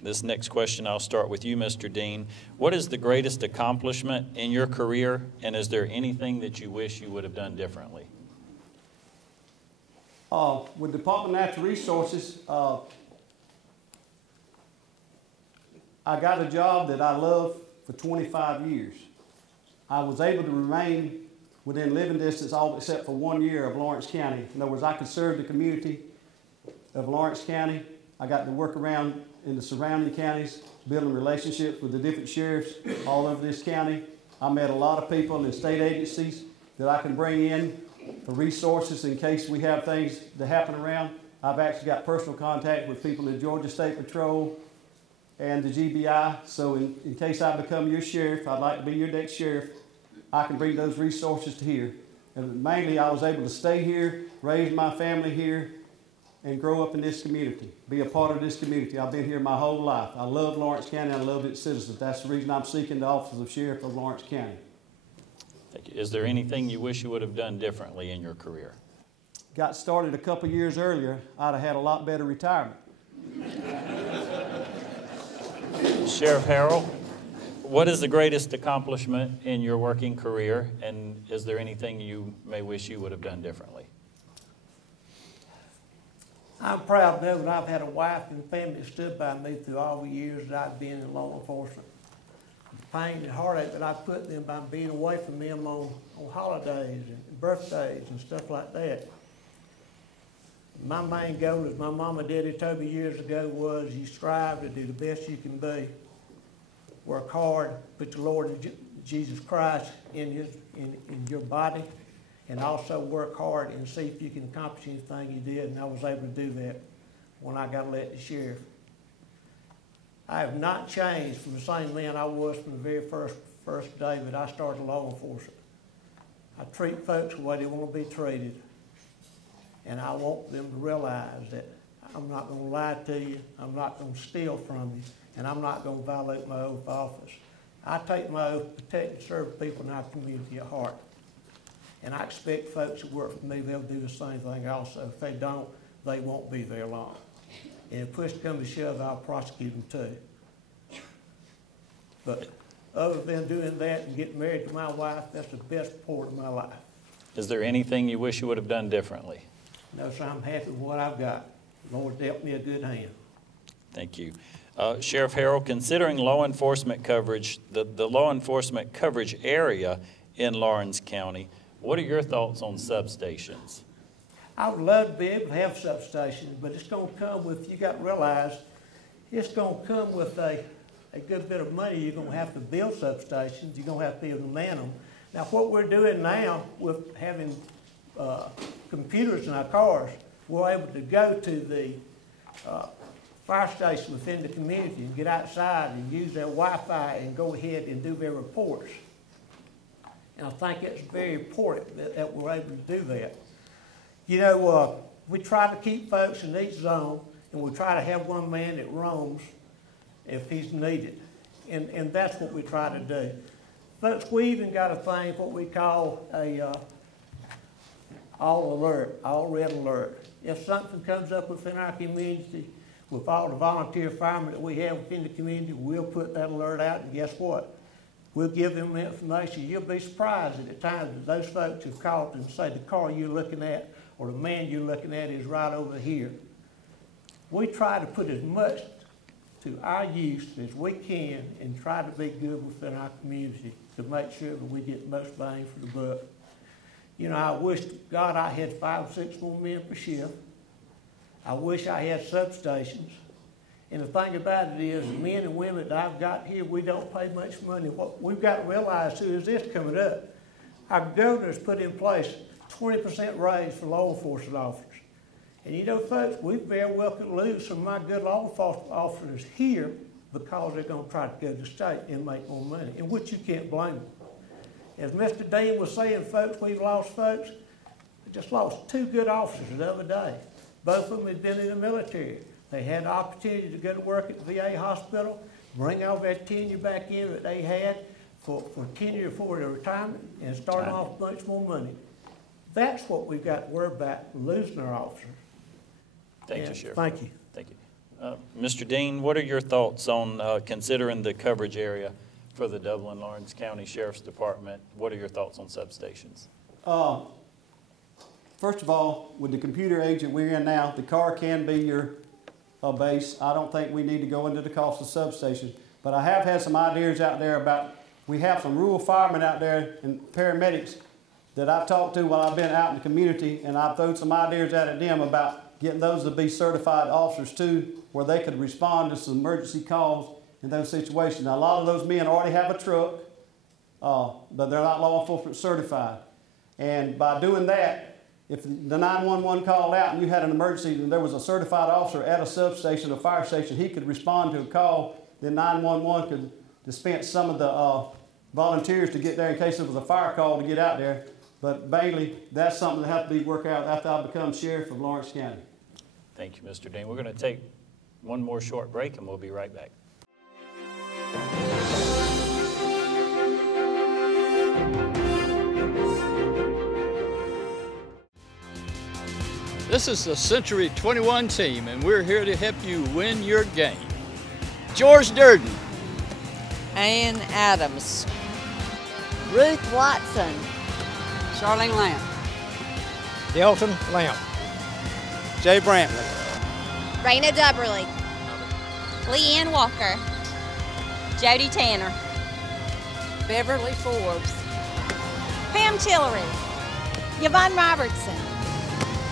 This next question, I'll start with you, Mr. Dean. What is the greatest accomplishment in your career, and is there anything that you wish you would have done differently? With the Department of Natural Resources, I got a job that I loved for 25 years. I was able to remain within living distance all except for 1 year of Lawrence County. In other words, I could serve the community of Lawrence County. I got to work around in the surrounding counties, building relationships with the different sheriffs all over this county. I met a lot of people in state agencies that I can bring in for resources in case we have things that happen around. I've actually got personal contact with people in the Georgia State Patrol and the GBI, so in case I become your sheriff, I'd like to be your next sheriff, I can bring those resources to here. And mainly I was able to stay here, raise my family here, and grow up in this community, be a part of this community. I've been here my whole life. I love Lawrence County, I love its citizens. That's the reason I'm seeking the office of Sheriff of Lawrence County. Thank you. Is there anything you wish you would have done differently in your career? Got started a couple years earlier, I'd have had a lot better retirement. Sheriff Harrell, what is the greatest accomplishment in your working career, and is there anything you may wish you would have done differently? I'm proud to know that I've had a wife and family that stood by me through all the years that I've been in law enforcement. The pain and heartache that I put them by being away from them on holidays and birthdays and stuff like that. My main goal, as my mama and daddy told me years ago, was you strive to do the best you can be. Work hard, put the Lord Jesus Christ in your body, and also work hard and see if you can accomplish anything you did, and I was able to do that when I got elected sheriff. I have not changed from the same man I was from the very first day that I started law enforcement. I treat folks the way they want to be treated, and I want them to realize that I'm not going to lie to you, I'm not going to steal from you, and I'm not going to violate my oath of office. I take my oath to protect and serve people in our community at heart. And I expect folks that work for me, they'll do the same thing also. If they don't, they won't be there long. And if push comes to shove, I'll prosecute them too. But other than doing that and getting married to my wife, that's the best part of my life. Is there anything you wish you would have done differently? No, sir, I'm happy with what I've got. Lord dealt me a good hand. Thank you. Sheriff Harrell, considering law enforcement coverage, the law enforcement coverage area in Lawrence County, what are your thoughts on substations? I would love to be able to have substations, but it's going to come with, you got to realize, it's going to come with a good bit of money. You're going to have to build substations. You're going to have to be able to man them. Now, what we're doing now with having computers in our cars, we're able to go to the fire station within the community and get outside and use their Wi-Fi and go ahead and do their reports. And I think it's very important that we're able to do that. You know, we try to keep folks in each zone, and we try to have one man that roams if he's needed. And that's what we try to do. Folks, we even got a thing, what we call a all alert, all red alert. If something comes up within our community, with all the volunteer firemen that we have within the community, we'll put that alert out, and guess what? We'll give them the information. You'll be surprised at the times that those folks have called and say the car you're looking at or the man you're looking at is right over here. We try to put as much to our use as we can and try to be good within our community to make sure that we get the most bang for the buck. You know, I wish to God I had 5 or 6 more men per shift. I wish I had substations. And the thing about it is, the men and women that I've got here, we don't pay much money. What we've got to realize too is this coming up. Our governor's put in place 20% raise for law enforcement officers. And you know, folks, we very well could lose some of my good law enforcement officers here because they're going to try to go to the state and make more money, in which you can't blame them. As Mr. Dean was saying, folks, we've lost folks. We just lost 2 good officers the other day. Both of them had been in the military. They had the opportunity to go to work at the VA hospital, bring all that tenure back in that they had for tenure for their retirement, and start off with much more money. That's what we've got to worry about, losing our officers. Thank you, Sheriff. Thank you. Thank you. Mr. Dean, what are your thoughts on considering the coverage area for the Dublin-Lawrence County Sheriff's Department? What are your thoughts on substations? First of all, with the computer age that we're in now, the car can be your base. I don't think we need to go into the cost of substations, but I have had some ideas out there about, we have some rural firemen out there and paramedics that I've talked to while I've been out in the community, and I've thrown some ideas out at them about getting those to be certified officers too, where they could respond to some emergency calls in those situations. Now, a lot of those men already have a truck, but they're not law enforcement certified. And by doing that, if the 911 called out and you had an emergency and there was a certified officer at a substation or fire station, he could respond to a call, then 911 could dispense some of the volunteers to get there in case there was a fire call to get out there. But mainly, that's something that has to be worked out after I become sheriff of Lawrence County. Thank you, Mr. Dean. We're going to take one more short break and we'll be right back. This is the Century 21 team, and we're here to help you win your game. George Durden. Ann Adams. Ruth Watson. Charlene Lamb. Delton Lamb. Jay Brantley. Raina Dubberly. Leanne Walker. Jody Tanner. Beverly Forbes. Pam Tillery. Yvonne Robertson.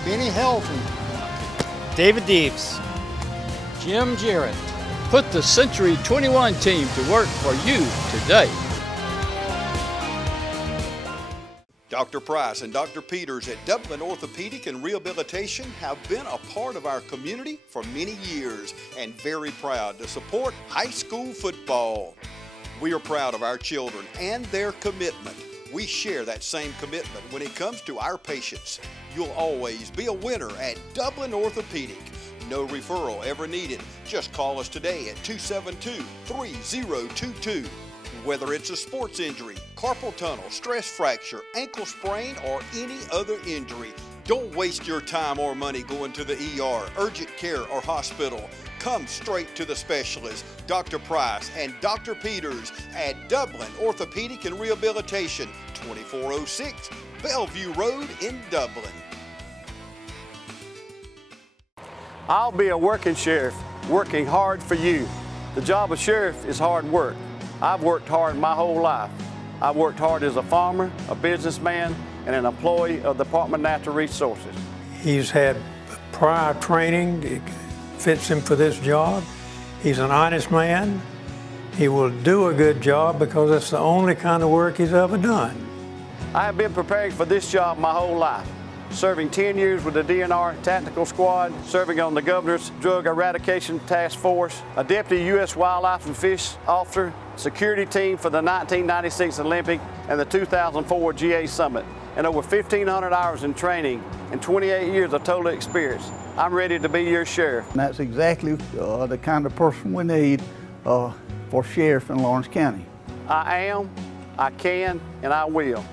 Benny Helton. David Deeves. Jim Jarrett. Put the Century 21 team to work for you today. Dr. Price and Dr. Peters at Dublin Orthopedic and Rehabilitation have been a part of our community for many years and very proud to support high school football. We are proud of our children and their commitment. We share that same commitment when it comes to our patients. You'll always be a winner at Dublin Orthopedic. No referral ever needed. Just call us today at 272-3022. Whether it's a sports injury, carpal tunnel, stress fracture, ankle sprain, or any other injury, don't waste your time or money going to the ER, urgent care, or hospital. Come straight to the specialist, Dr. Price and Dr. Peters at Dublin Orthopedic and Rehabilitation, 2406 Bellevue Road in Dublin. I'll be a working sheriff, working hard for you. The job of sheriff is hard work. I've worked hard my whole life. I've worked hard as a farmer, a businessman, and an employee of the Department of Natural Resources. He's had prior training that fits him for this job. He's an honest man. He will do a good job because it's the only kind of work he's ever done. I have been preparing for this job my whole life, serving 10 years with the DNR Tactical Squad, serving on the Governor's Drug Eradication Task Force, a Deputy U.S. Wildlife and Fish Officer, security team for the 1996 Olympic and the 2004 GA Summit, and over 1,500 hours in training and 28 years of total experience. I'm ready to be your sheriff. And that's exactly the kind of person we need for sheriff in Lawrence County. I am, I can, and I will.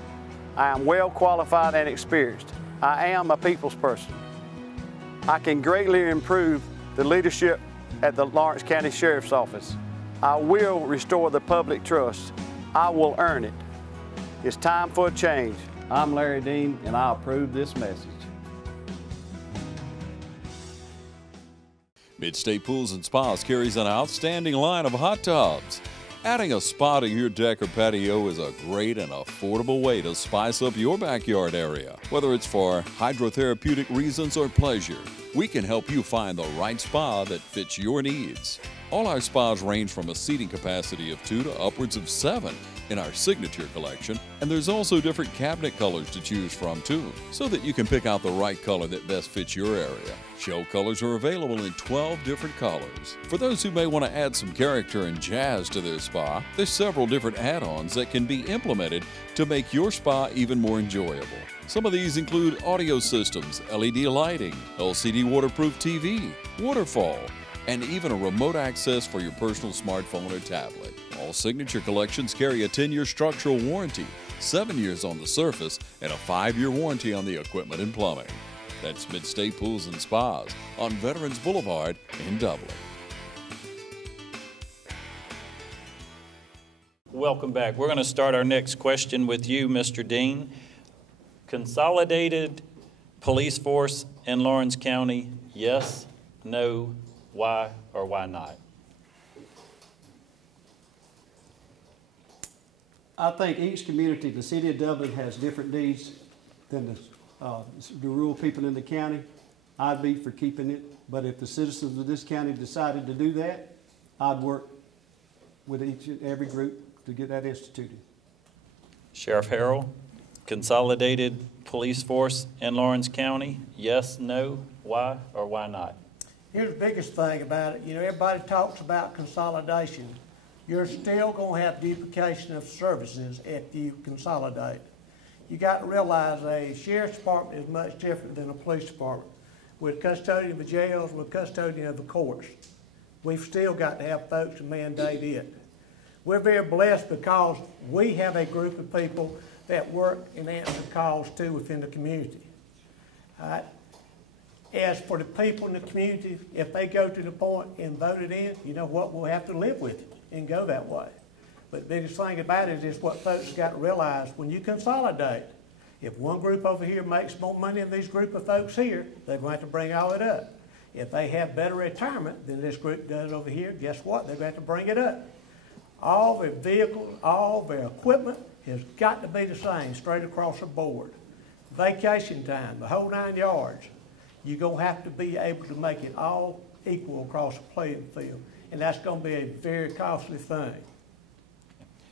I am well qualified and experienced. I am a people's person. I can greatly improve the leadership at the Lawrence County Sheriff's Office. I will restore the public trust. I will earn it. It's time for a change. I'm Larry Dean, and I approve this message. Mid-State Pools and Spas carries an outstanding line of hot tubs. Adding a spa to your deck or patio is a great and affordable way to spice up your backyard area. Whether it's for hydrotherapeutic reasons or pleasure, we can help you find the right spa that fits your needs. All our spas range from a seating capacity of 2 to upwards of 7 in our signature collection, and there's also different cabinet colors to choose from too, so that you can pick out the right color that best fits your area. Show colors are available in 12 different colors. For those who may want to add some character and jazz to their spa, there's several different add-ons that can be implemented to make your spa even more enjoyable. Some of these include audio systems, LED lighting, LCD waterproof TV, waterfall, and even a remote access for your personal smartphone or tablet. All signature collections carry a 10-year structural warranty, 7 years on the surface, and a 5-year warranty on the equipment and plumbing. That's Mid-State Pools and Spas on Veterans Boulevard in Dublin. Welcome back. We're going to start our next question with you, Mr. Dean. Consolidated police force in Lawrence County, yes, no, why, or why not? I think each community, the city of Dublin, has different needs than the rural people in the county. I'd be for keeping it, but if the citizens of this county decided to do that, I'd work with every group to get that instituted. Sheriff Harrell, consolidated police force in Lawrence County, yes, no, why, or why not? Here's the biggest thing about it. You know, everybody talks about consolidation. You're still going to have duplication of services if you consolidate. You got to realize a sheriff's department is much different than a police department. With custodian of the jails, with custodian of the courts, we've still got to have folks to mandate it. We're very blessed because we have a group of people that work and answer calls too within the community. All right? As for the people in the community, if they go to the point and vote it in, you know what, we'll have to live with it and go that way. But the biggest thing about it is what folks got to realize when you consolidate. If one group over here makes more money than these group of folks here, they're going to have to bring all it up. If they have better retirement than this group does over here, guess what? They're going to have to bring it up. All their vehicles, all their equipment has got to be the same straight across the board. Vacation time, the whole 9 yards. You're going to have to be able to make it all equal across the playing field. And that's going to be a very costly thing.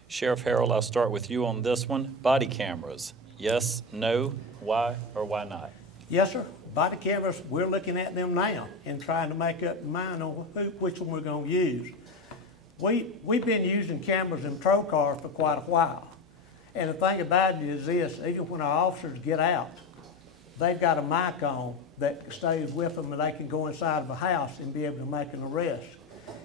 Sheriff Harrell, I'll start with you on this one. Body cameras, yes, no, why, or why not? Yes, sir. Body cameras, we're looking at them now and trying to make up mind on which one we're going to use. We've been using cameras in patrol cars for quite a while. And the thing about it is this, even when our officers get out, they've got a mic on that stays with them and they can go inside of a house and be able to make an arrest.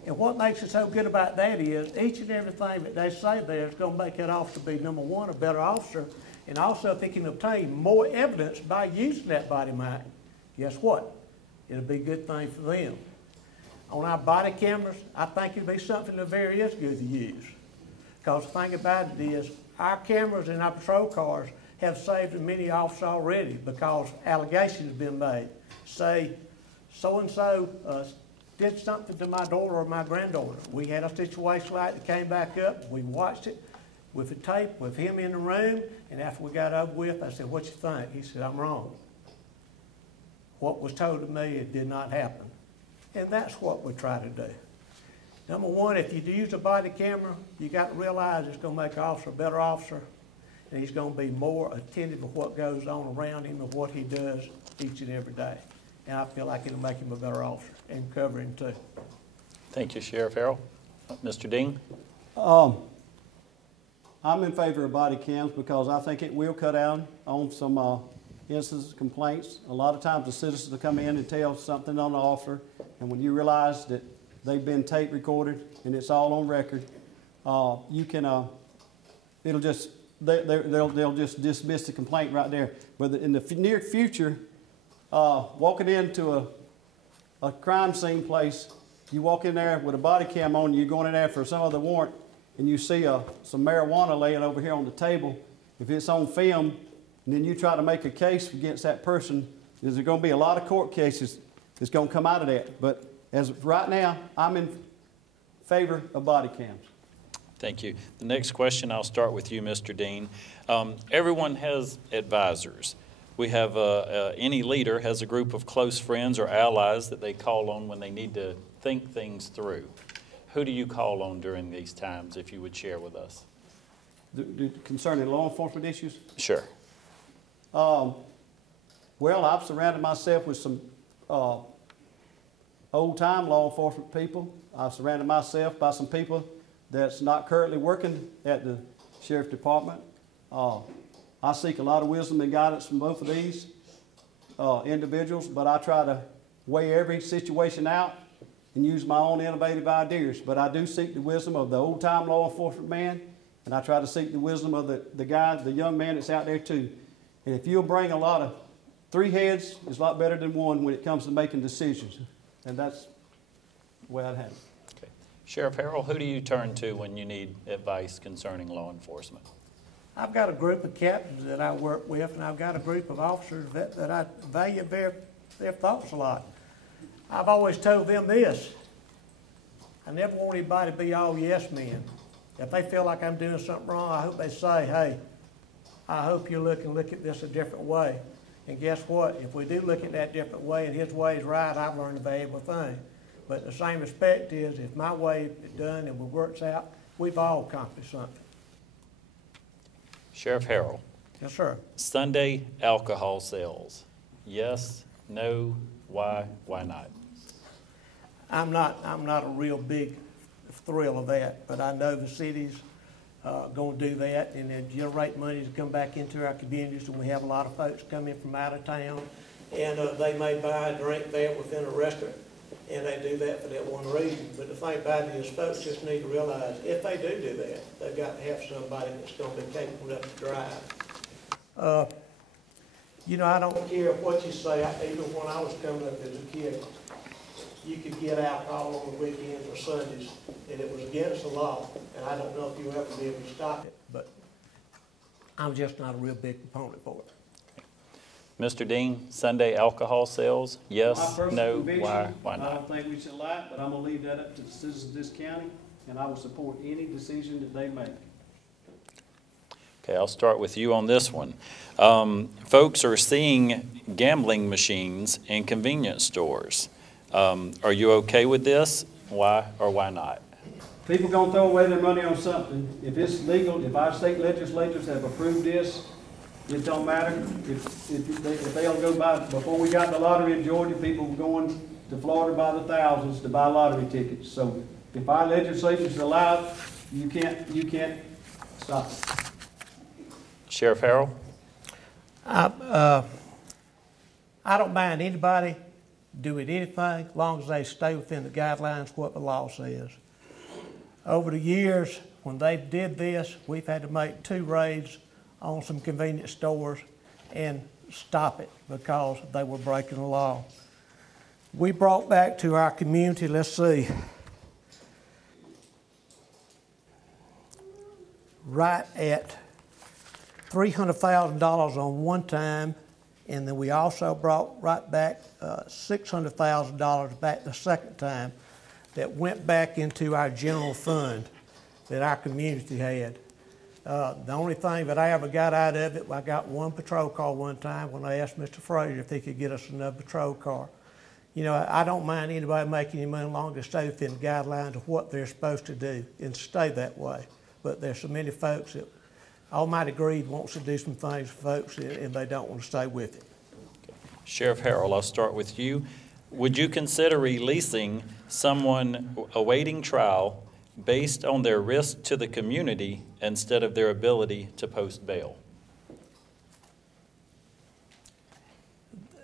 And what makes it so good about that is each and everything that they say there is going to make that officer be, number one, a better officer, and also if he can obtain more evidence by using that body mic, guess what? It'll be a good thing for them. On our body cameras, I think it'll be something that very is good to use. Because the thing about it is, our cameras in our patrol cars have saved many officers already because allegations have been made. Say, so-and-so did something to my daughter or my granddaughter. We had a situation like that came back up. We watched it with the tape, with him in the room, and after we got over with, I said, what you think? He said, I'm wrong. What was told to me, it did not happen. And that's what we try to do. Number one, if you use a body camera, you got to realize it's going to make an officer a better officer, and he's going to be more attentive of what goes on around him and what he does each and every day. And I feel like it'll make him a better officer and cover him too. Thank you, Sheriff Harrell. Mr. Dean? I'm in favor of body cams because I think it will cut down on some incidents, complaints. A lot of times the citizens will come in and tell something on the officer, and when you realize that they've been tape recorded and it's all on record, you can, it'll just, they'll just dismiss the complaint right there. But in the near future, walking into a crime scene place, you walk in there with a body cam on, you're going in there for some other warrant, and you see some marijuana laying over here on the table. If it's on film, and then you try to make a case against that person, there's going to be a lot of court cases that's going to come out of that. But as of right now, I'm in favor of body cams. Thank you. The next question, I'll start with you, Mr. Dean. Everyone has advisors. We have, any leader has a group of close friends or allies that they call on when they need to think things through. Who do you call on during these times, if you would share with us? Concerning law enforcement issues? Sure. Well, I've surrounded myself with some old-time law enforcement people. I've surrounded myself by some people that's not currently working at the Sheriff's Department. I seek a lot of wisdom and guidance from both of these individuals, but I try to weigh every situation out and use my own innovative ideas. But I do seek the wisdom of the old-time law enforcement man, and I try to seek the wisdom of the guy, the young man that's out there too. And if you'll bring a lot of 3 heads, it's a lot better than 1 when it comes to making decisions. And that's the way I'd have it. Okay. Sheriff Harrell, who do you turn to when you need advice concerning law enforcement? I've got a group of captains that I work with, and I've got a group of officers that I value their thoughts a lot. I've always told them this: I never want anybody to be all yes men. If they feel like I'm doing something wrong, I hope they say, hey, I hope you look at this a different way. And guess what? If we do look at that different way and his way is right, I've learned a valuable thing. But the same respect is, if my way is done and it works out, we've all accomplished something. Sheriff Harrell. Yes, sir. Sunday alcohol sales. Yes, no, why not? I'm not a real big thrill of that, but I know the city's going to do that, and it generate money to come back into our communities, and we have a lot of folks come in from out of town, and they may buy a drink there within a restaurant, and they do that for that one reason. But the thing about it is, folks just need to realize, if they do that, they've got to have somebody that's going to be capable enough to drive. You know, I don't care what you say. Even when I was coming up as a kid, you could get alcohol on the weekends or Sundays, and it was against the law. And I don't know if you'll ever be able to stop it, but I'm just not a real big proponent for it. Mr. Dean, Sunday alcohol sales, yes, no, why I not? don't think we should allow it, but I'm going to leave that up to the citizens of this county, and I will support any decision that they make. Okay, I'll start with you on this one. Folks are seeing gambling machines in convenience stores. Are you okay with this? Why or why not? People going to throw away their money on something. If it's legal, if our state legislatures have approved this, it don't matter. If they'll go by, before we got the lottery in Georgia, people were going to Florida by the thousands to buy lottery tickets. So if our legislatures allow it, you can't stop it. Sheriff Harrell? I don't mind anybody do it anything, as long as they stay within the guidelines of what the law says. Over the years, when they did this, we've had to make 2 raids on some convenience stores and stop it because they were breaking the law. We brought back to our community, let's see, right at $300,000 on one time, and then we also brought right back $600,000 back the second time that went back into our general fund that our community had. The only thing that I ever got out of it, I got 1 patrol car one time when I asked Mr. Frazier if he could get us another patrol car. You know, I don't mind anybody making any money long as they stay within the guidelines of what they're supposed to do and stay that way. But there's so many folks that Almighty Greed wants to do some things for folks and they don't want to stay with it. Okay. Sheriff Harrell, I'll start with you. Would you consider releasing someone awaiting trial based on their risk to the community instead of their ability to post bail?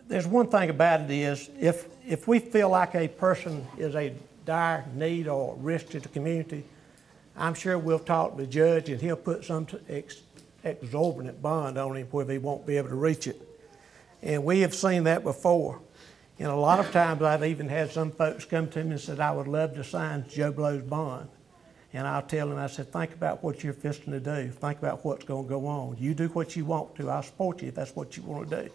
There's one thing about it is, if we feel like a person is a dire need or risk to the community, I'm sure we'll talk to the judge and he'll put some exorbitant bond on him where they won't be able to reach it. And we have seen that before. And a lot of times I've even had some folks come to me and said, I would love to sign Joe Blow's bond. And I'll tell them, I said, think about what you're fixing to do. Think about what's going to go on. You do what you want to. I'll support you if that's what you want to do.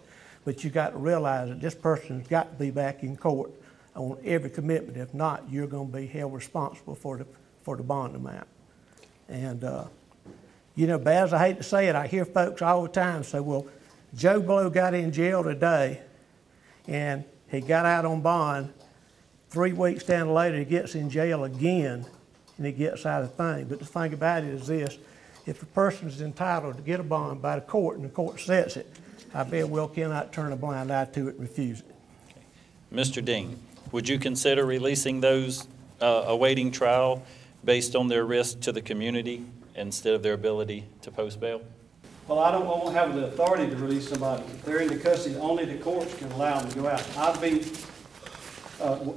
But you got to realize that this person's got to be back in court on every commitment. If not, you're going to be held responsible for the bond amount. And, you know, bad as I hate to say it, I hear folks all the time say, well, Joe Blow got in jail today and he got out on bond. 3 weeks down later, he gets in jail again and he gets out of the thing. But the thing about it is this, if a person is entitled to get a bond by the court and the court sets it, I very well cannot turn a blind eye to it and refuse it. Okay. Mr. Dean, would you consider releasing those awaiting trial based on their risk to the community instead of their ability to post bail? Well, I won't have the authority to release somebody. If they're in custody, only the courts can allow them to go out. I'd be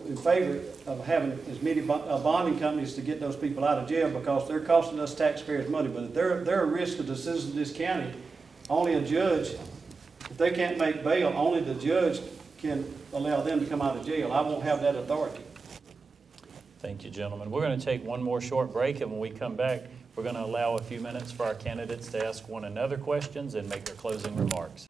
in favor of having as many bonding companies to get those people out of jail because they're costing us taxpayers money. But if they're a risk to the citizens of this county, only a judge, if they can't make bail, only the judge can allow them to come out of jail. I won't have that authority. Thank you, gentlemen. We're going to take one more short break, and when we come back, we're going to allow a few minutes for our candidates to ask one another questions and make their closing remarks.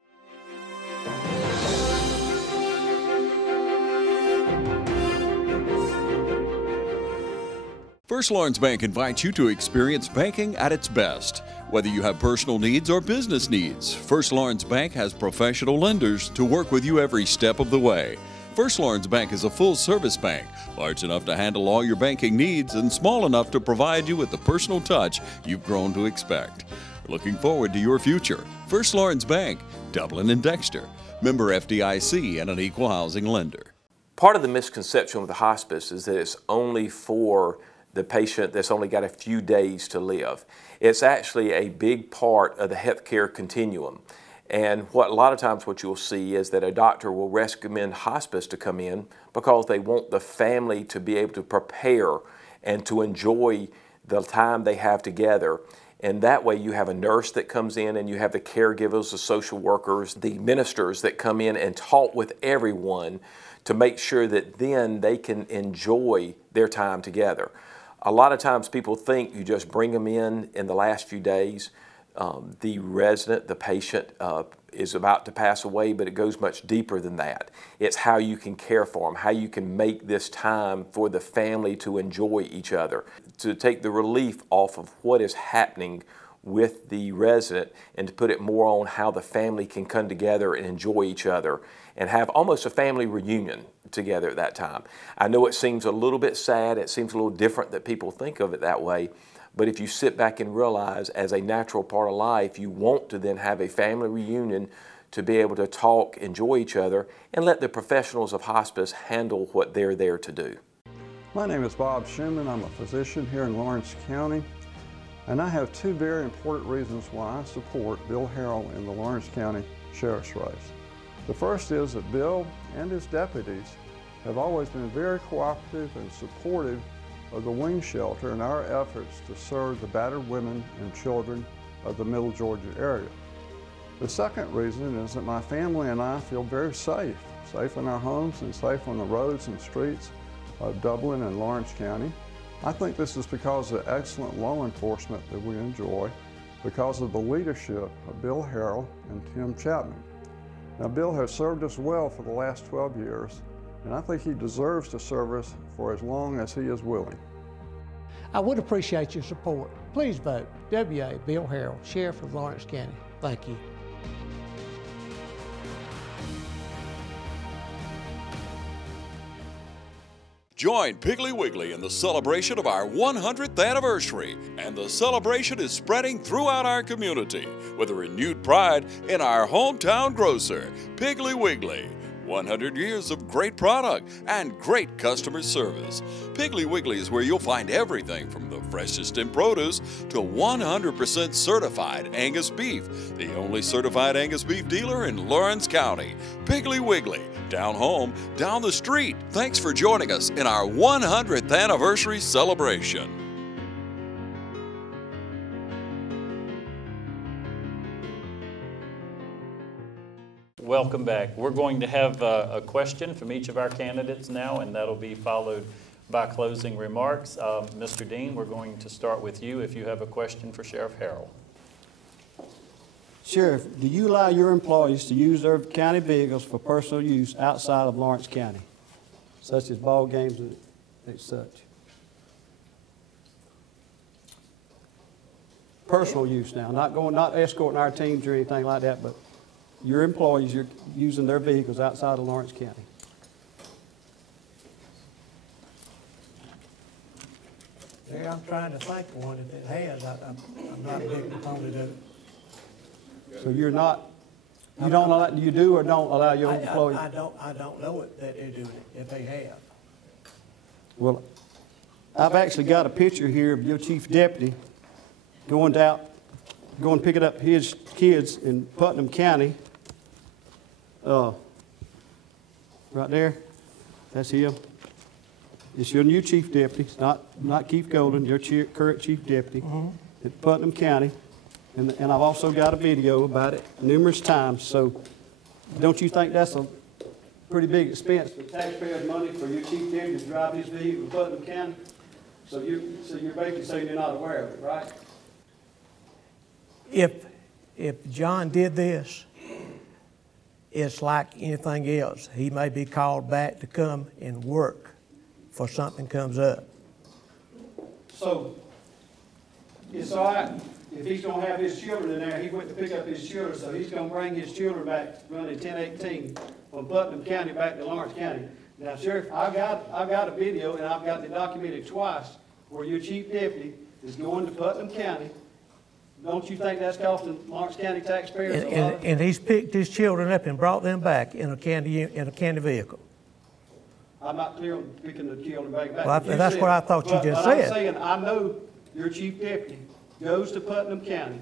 First Lawrence Bank invites you to experience banking at its best. Whether you have personal needs or business needs, First Lawrence Bank has professional lenders to work with you every step of the way. First Lawrence Bank is a full-service bank, large enough to handle all your banking needs and small enough to provide you with the personal touch you've grown to expect. We're looking forward to your future. First Lawrence Bank, Dublin and Dexter. Member FDIC and an equal housing lender. Part of the misconception with the hospice is that it's only for the patient that's only got a few days to live. It's actually a big part of the healthcare continuum. And a lot of times what you'll see is that a doctor will recommend hospice to come in because they want the family to be able to prepare and to enjoy the time they have together. And that way you have a nurse that comes in and you have the caregivers, the social workers, the ministers that come in and talk with everyone to make sure that then they can enjoy their time together. A lot of times people think you just bring them in the last few days. The resident, the patient is about to pass away, but it goes much deeper than that. It's how you can care for them, how you can make this time for the family to enjoy each other, to take the relief off of what is happening with the resident and to put it more on how the family can come together and enjoy each other and have almost a family reunion together at that time. I know it seems a little bit sad, it seems a little different that people think of it that way, but if you sit back and realize as a natural part of life, you want to then have a family reunion to be able to talk, enjoy each other, and let the professionals of hospice handle what they're there to do. My name is Bob Schumann. I'm a physician here in Lawrence County, and I have 2 very important reasons why I support Bill Harrell in the Lawrence County Sheriff's race. The first is that Bill and his deputies have always been very cooperative and supportive of the Wing Shelter and our efforts to serve the battered women and children of the Middle Georgia area. The second reason is that my family and I feel very safe in our homes and safe on the roads and streets of Dublin and Lawrence County. I think this is because of the excellent law enforcement that we enjoy, because of the leadership of Bill Harrell and Tim Chapman. Now, Bill has served us well for the last 12 years, and I think he deserves to serve us for as long as he is willing. I would appreciate your support. Please vote W.A. Bill Harrell, Sheriff of Lawrence County. Thank you. Join Piggly Wiggly in the celebration of our 100th anniversary, and the celebration is spreading throughout our community with a renewed pride in our hometown grocer, Piggly Wiggly. 100 years of great product and great customer service. Piggly Wiggly is where you'll find everything from the freshest in produce to 100% certified Angus beef, the only certified Angus beef dealer in Lawrence County. Piggly Wiggly, down home, down the street. Thanks for joining us in our 100th anniversary celebration. Welcome back. We're going to have a question from each of our candidates now, and that'll be followed by closing remarks. Mr. Dean, we're going to start with you if you have a question for Sheriff Harrell. Sheriff, do you allow your employees to use their county vehicles for personal use outside of Lawrence County, such as ball games and such? Personal use now, not escorting our teams or anything like that, but your employees, you're using their vehicles outside of Lawrence County. Yeah, I'm trying to think of one that it has. I'm not a big proponent of it. So you're not, you don't allow, you do or don't allow your employees? I don't know it, that they're doing it, if they have. Well, I've actually got a picture here of your chief deputy going picking up his kids in Putnam County. Right there, that's him. It's your new chief deputy. It's not Keith Golden, your current chief deputy at Putnam County. And I've also got a video about it numerous times. So don't you think that's a pretty big expense for taxpayers' money for your chief deputy to drive his vehicle to Putnam County? So you're basically saying you're not aware of it, right? If John did this, it's like anything else. He may be called back to come and work for something comes up. So it's all right if he's going to have his children in there. He went to pick up his children, so he's going to bring his children back running 1018 from Putnam County back to Lawrence County. Now, Sheriff, I've got a video, and I've got it documented twice, where your chief deputy is going to Putnam County. Don't you think that's costing Lawrence County taxpayers a lot? And he's picked his children up and brought them back in a county vehicle. I'm not clear on picking the children back. Well, that's what I thought you just said. I'm saying, I know your chief deputy goes to Putnam County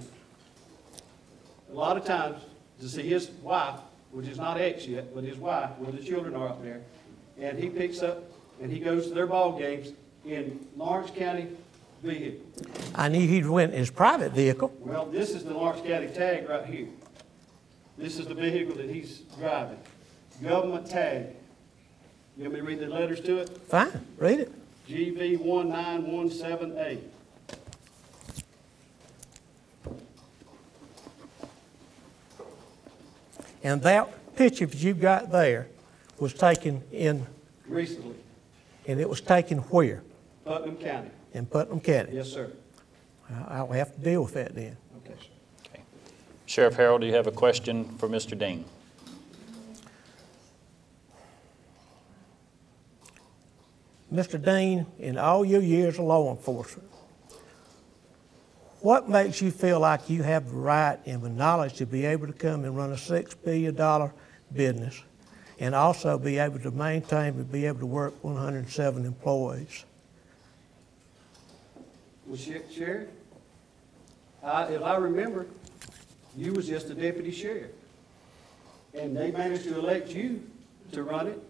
a lot of times to see his wife, which is not ex yet, but his wife, where the children are up there. And he picks up and he goes to their ball games in Lawrence County vehicle. I knew he went in his private vehicle. Well, this is the Lawrence County tag right here. This is the vehicle that he's driving. Government tag. You want me to read the letters to it? Fine, read it. GV1917A. And that picture that you've got there was taken in... Recently. And it was taken where? Putnam County. In Putnam County? Yes, sir. I'll have to deal with that then. Okay. Sheriff Harrell, do you have a question for Mr. Dean? Mr. Dean, in all your years of law enforcement, what makes you feel like you have the right and the knowledge to be able to come and run a $6 billion business and also be able to maintain and be able to work 107 employees? Well, Sheriff, if I remember, you was just a deputy sheriff. And they managed to elect you to run it.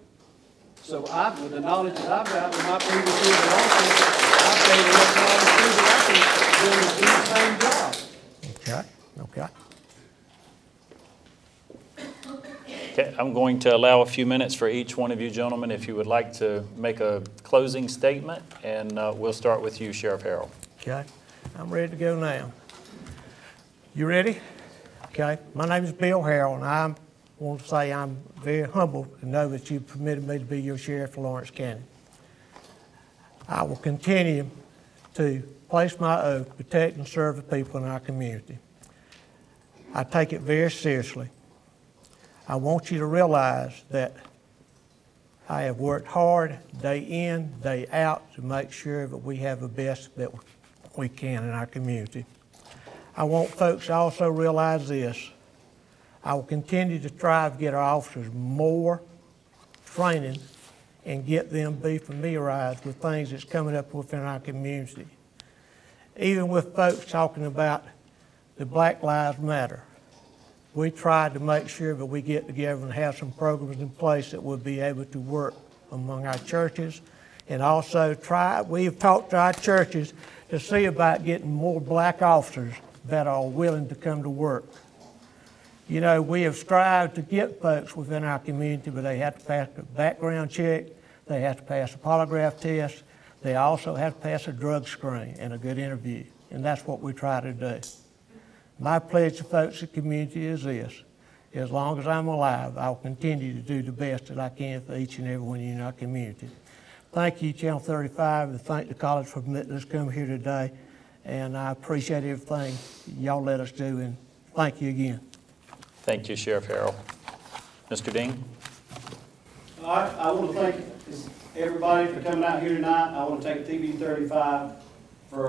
So with the knowledge that I've got with my previous years at Austin, I've gained enough knowledge too that I can do the same job. Okay, okay. Okay, I'm going to allow a few minutes for each one of you gentlemen if you would like to make a closing statement, and we'll start with you, Sheriff Harrell. Okay, I'm ready to go now. You ready? Okay, my name is Bill Harrell, and I want to say I'm very humbled to know that you permitted me to be your sheriff of Lawrence County. I will continue to place my oath to protect and serve the people in our community. I take it very seriously. I want you to realize that I have worked hard day in, day out to make sure that we have the best that we can in our community. I want folks to also realize this. I will continue to try to get our officers more training and get them be familiarized with things that's coming up within our community. Even with folks talking about the Black Lives Matter, we tried to make sure that we get together and have some programs in place that will be able to work among our churches, and also we have talked to our churches to see about getting more black officers that are willing to come to work. You know, we have strived to get folks within our community, but they have to pass a background check, they have to pass a polygraph test, they also have to pass a drug screen and a good interview, and that's what we try to do. My pledge to folks in the community is this: as long as I'm alive, I'll continue to do the best that I can for each and every one of you in our community. Thank you, Channel 35, and thank the college for permitting us to come here today, and I appreciate everything y'all let us do, and thank you again. Thank you, Sheriff Harrell. Mr. Dean? All right, I want to thank everybody for coming out here tonight. I want to thank TV 35 for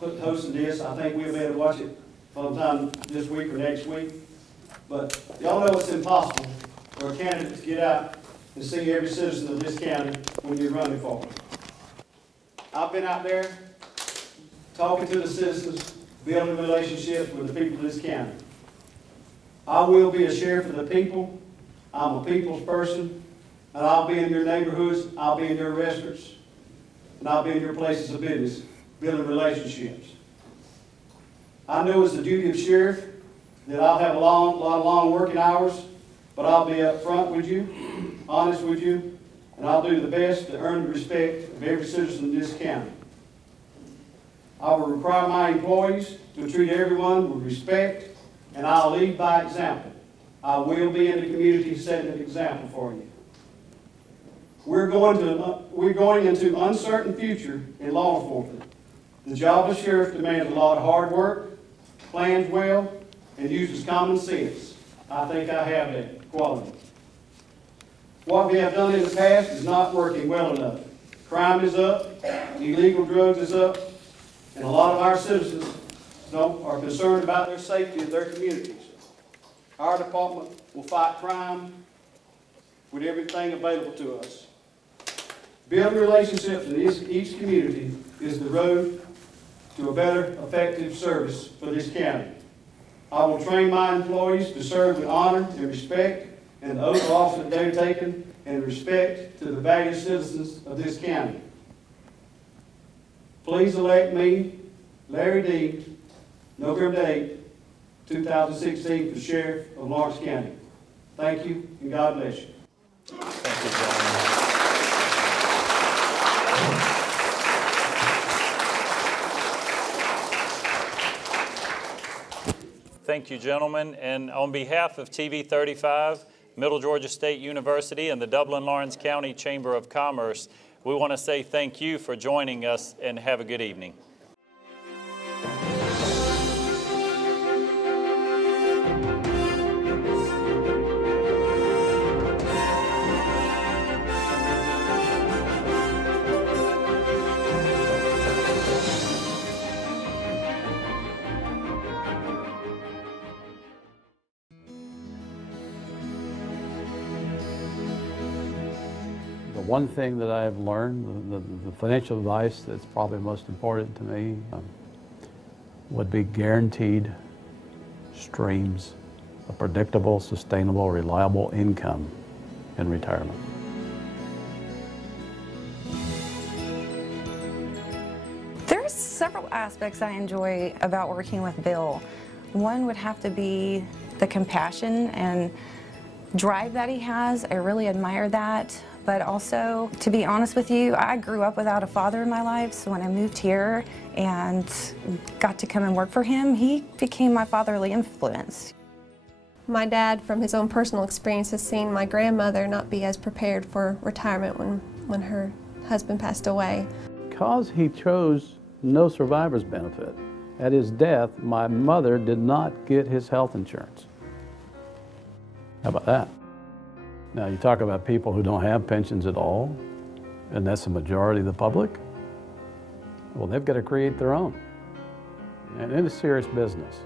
hosting this. I think we'll be able to watch it sometime this week or next week. But y'all know it's impossible for a candidate to get out and see every citizen of this county when you're running for them. I've been out there talking to the citizens, building relationships with the people of this county. I will be a sheriff of the people. I'm a people's person, and I'll be in your neighborhoods, I'll be in your restaurants, and I'll be in your places of business, building relationships. I know it's the duty of sheriff that I'll have a lot of long working hours, but I'll be up front with you, honest with you, and I'll do the best to earn the respect of every citizen in this county. I will require my employees to treat everyone with respect, and I'll lead by example. I will be in the community setting an example for you. We're going into an uncertain future in law enforcement. The job of sheriff demands a lot of hard work, plans well, and uses common sense. I think I have that quality. What we have done in the past is not working well enough. Crime is up, illegal drugs is up, and a lot of our citizens are concerned about their safety in their communities. Our department will fight crime with everything available to us. Building relationships in each community is the road to a better, effective service for this county. I will train my employees to serve with honor and respect, and the oath of office that they've taken, and respect to the valued citizens of this county. Please elect me, Larry Dean, November 8, 2016, for Sheriff of Lawrence County. Thank you, and God bless you. Thank you, gentlemen. Thank you, gentlemen. And on behalf of TV 35, Middle Georgia State University, and the Dublin-Lawrence County Chamber of Commerce, we want to say thank you for joining us, and have a good evening. One thing that I have learned, the financial advice that's probably most important to me, would be guaranteed streams of predictable, sustainable, reliable income in retirement. There's several aspects I enjoy about working with Bill. One would have to be the compassion and drive that he has. I really admire that. But also, to be honest with you, I grew up without a father in my life, so when I moved here and got to come and work for him, he became my fatherly influence. My dad, from his own personal experience, has seen my grandmother not be as prepared for retirement when her husband passed away. Because he chose no survivor's benefit, at his death, my mother did not get his health insurance. How about that? Now, you talk about people who don't have pensions at all, and that's the majority of the public. Well, they've got to create their own. And it's serious business.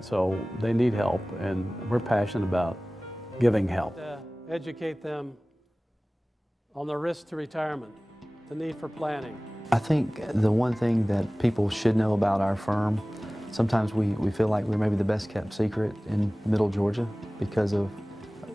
So they need help, and we're passionate about giving help. Educate them on the risks to retirement, the need for planning. I think the one thing that people should know about our firm, sometimes we feel like we're maybe the best kept secret in Middle Georgia because of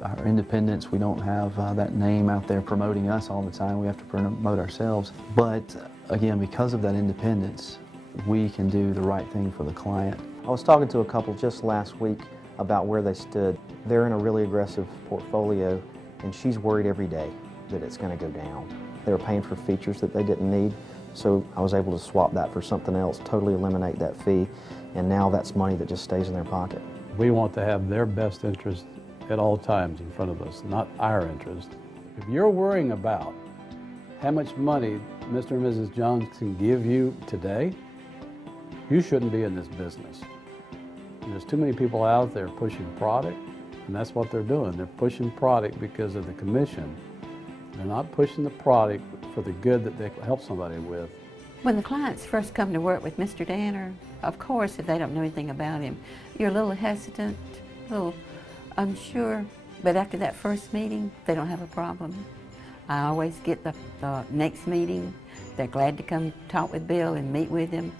our independence. We don't have that name out there promoting us all the time. We have to promote ourselves. But again, because of that independence, we can do the right thing for the client. I was talking to a couple just last week about where they stood. They're in a really aggressive portfolio, and she's worried every day that it's going to go down. They were paying for features that they didn't need, so I was able to swap that for something else, totally eliminate that fee, and now that's money that just stays in their pocket. We want to have their best interest at all times in front of us, not our interest. If you're worrying about how much money Mr. and Mrs. Jones can give you today, you shouldn't be in this business. And there's too many people out there pushing product, and that's what they're doing. They're pushing product because of the commission. They're not pushing the product for the good that they help somebody with. When the clients first come to work with Mr. Danner, of course, if they don't know anything about him, you're a little hesitant, a little unsure, but after that first meeting, they don't have a problem. I always get the next meeting. They're glad to come talk with Bill and meet with him,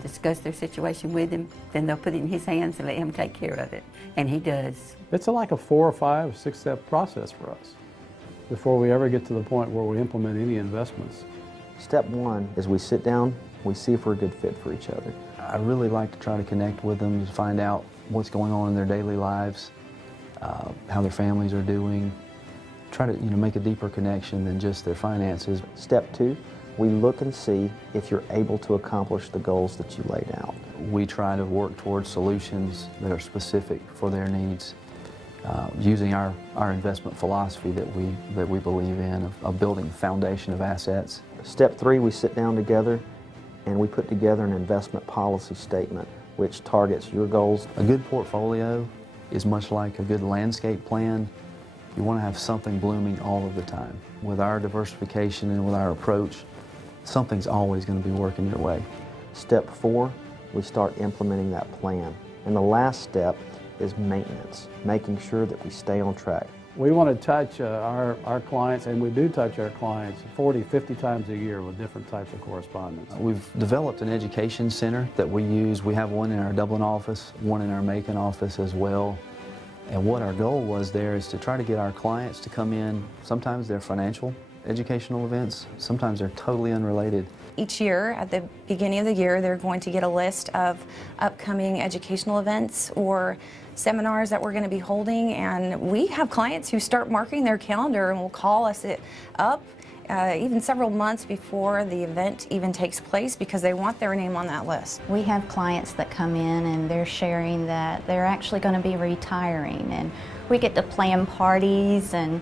discuss their situation with him. Then they'll put it in his hands and let him take care of it, and he does. It's like a 4 or 5 or 6 step process for us before we ever get to the point where we implement any investments. Step one is we sit down, we see if we're a good fit for each other. I really like to try to connect with them to find out what's going on in their daily lives, how their families are doing, try to make a deeper connection than just their finances. Step two, we look and see if you're able to accomplish the goals that you laid out. We try to work towards solutions that are specific for their needs, using our investment philosophy that we believe in, of building a foundation of assets. Step three, we sit down together and we put together an investment policy statement which targets your goals. A good portfolio is much like a good landscape plan. You want to have something blooming all of the time. With our diversification and with our approach, something's always going to be working your way. Step four, we start implementing that plan. And the last step is maintenance, making sure that we stay on track. We want to touch our clients, and we do touch our clients 40, 50 times a year with different types of correspondence. We've developed an education center that we use. We have one in our Dublin office, one in our Macon office as well. And what our goal was there is to try to get our clients to come in. Sometimes they're financial educational events, sometimes they're totally unrelated. Each year, at the beginning of the year, they're going to get a list of upcoming educational events or seminars that we're going to be holding, and we have clients who start marking their calendar and will call us up even several months before the event even takes place because they want their name on that list. We have clients that come in and they're sharing that they're actually going to be retiring, and we get to plan parties and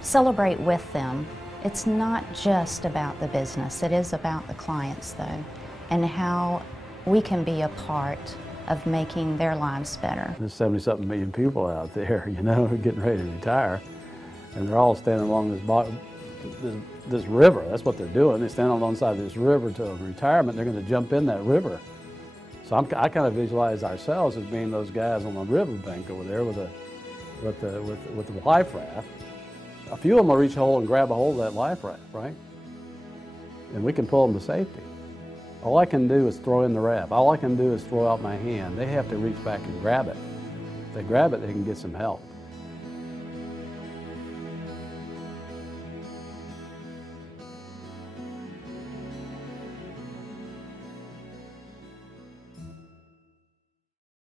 celebrate with them. It's not just about the business, it is about the clients though, and how we can be a part of making their lives better. There's 70-something million people out there, getting ready to retire, and they're all standing along this river. That's what they're doing. They stand alongside this river to retirement. They're going to jump in that river. So I kind of visualize ourselves as being those guys on the riverbank over there with the life raft. A few of them will reach a hole and grab a hold of that life raft, right? And we can pull them to safety. All I can do is throw in the raft. All I can do is throw out my hand. They have to reach back and grab it. If they grab it, they can get some help.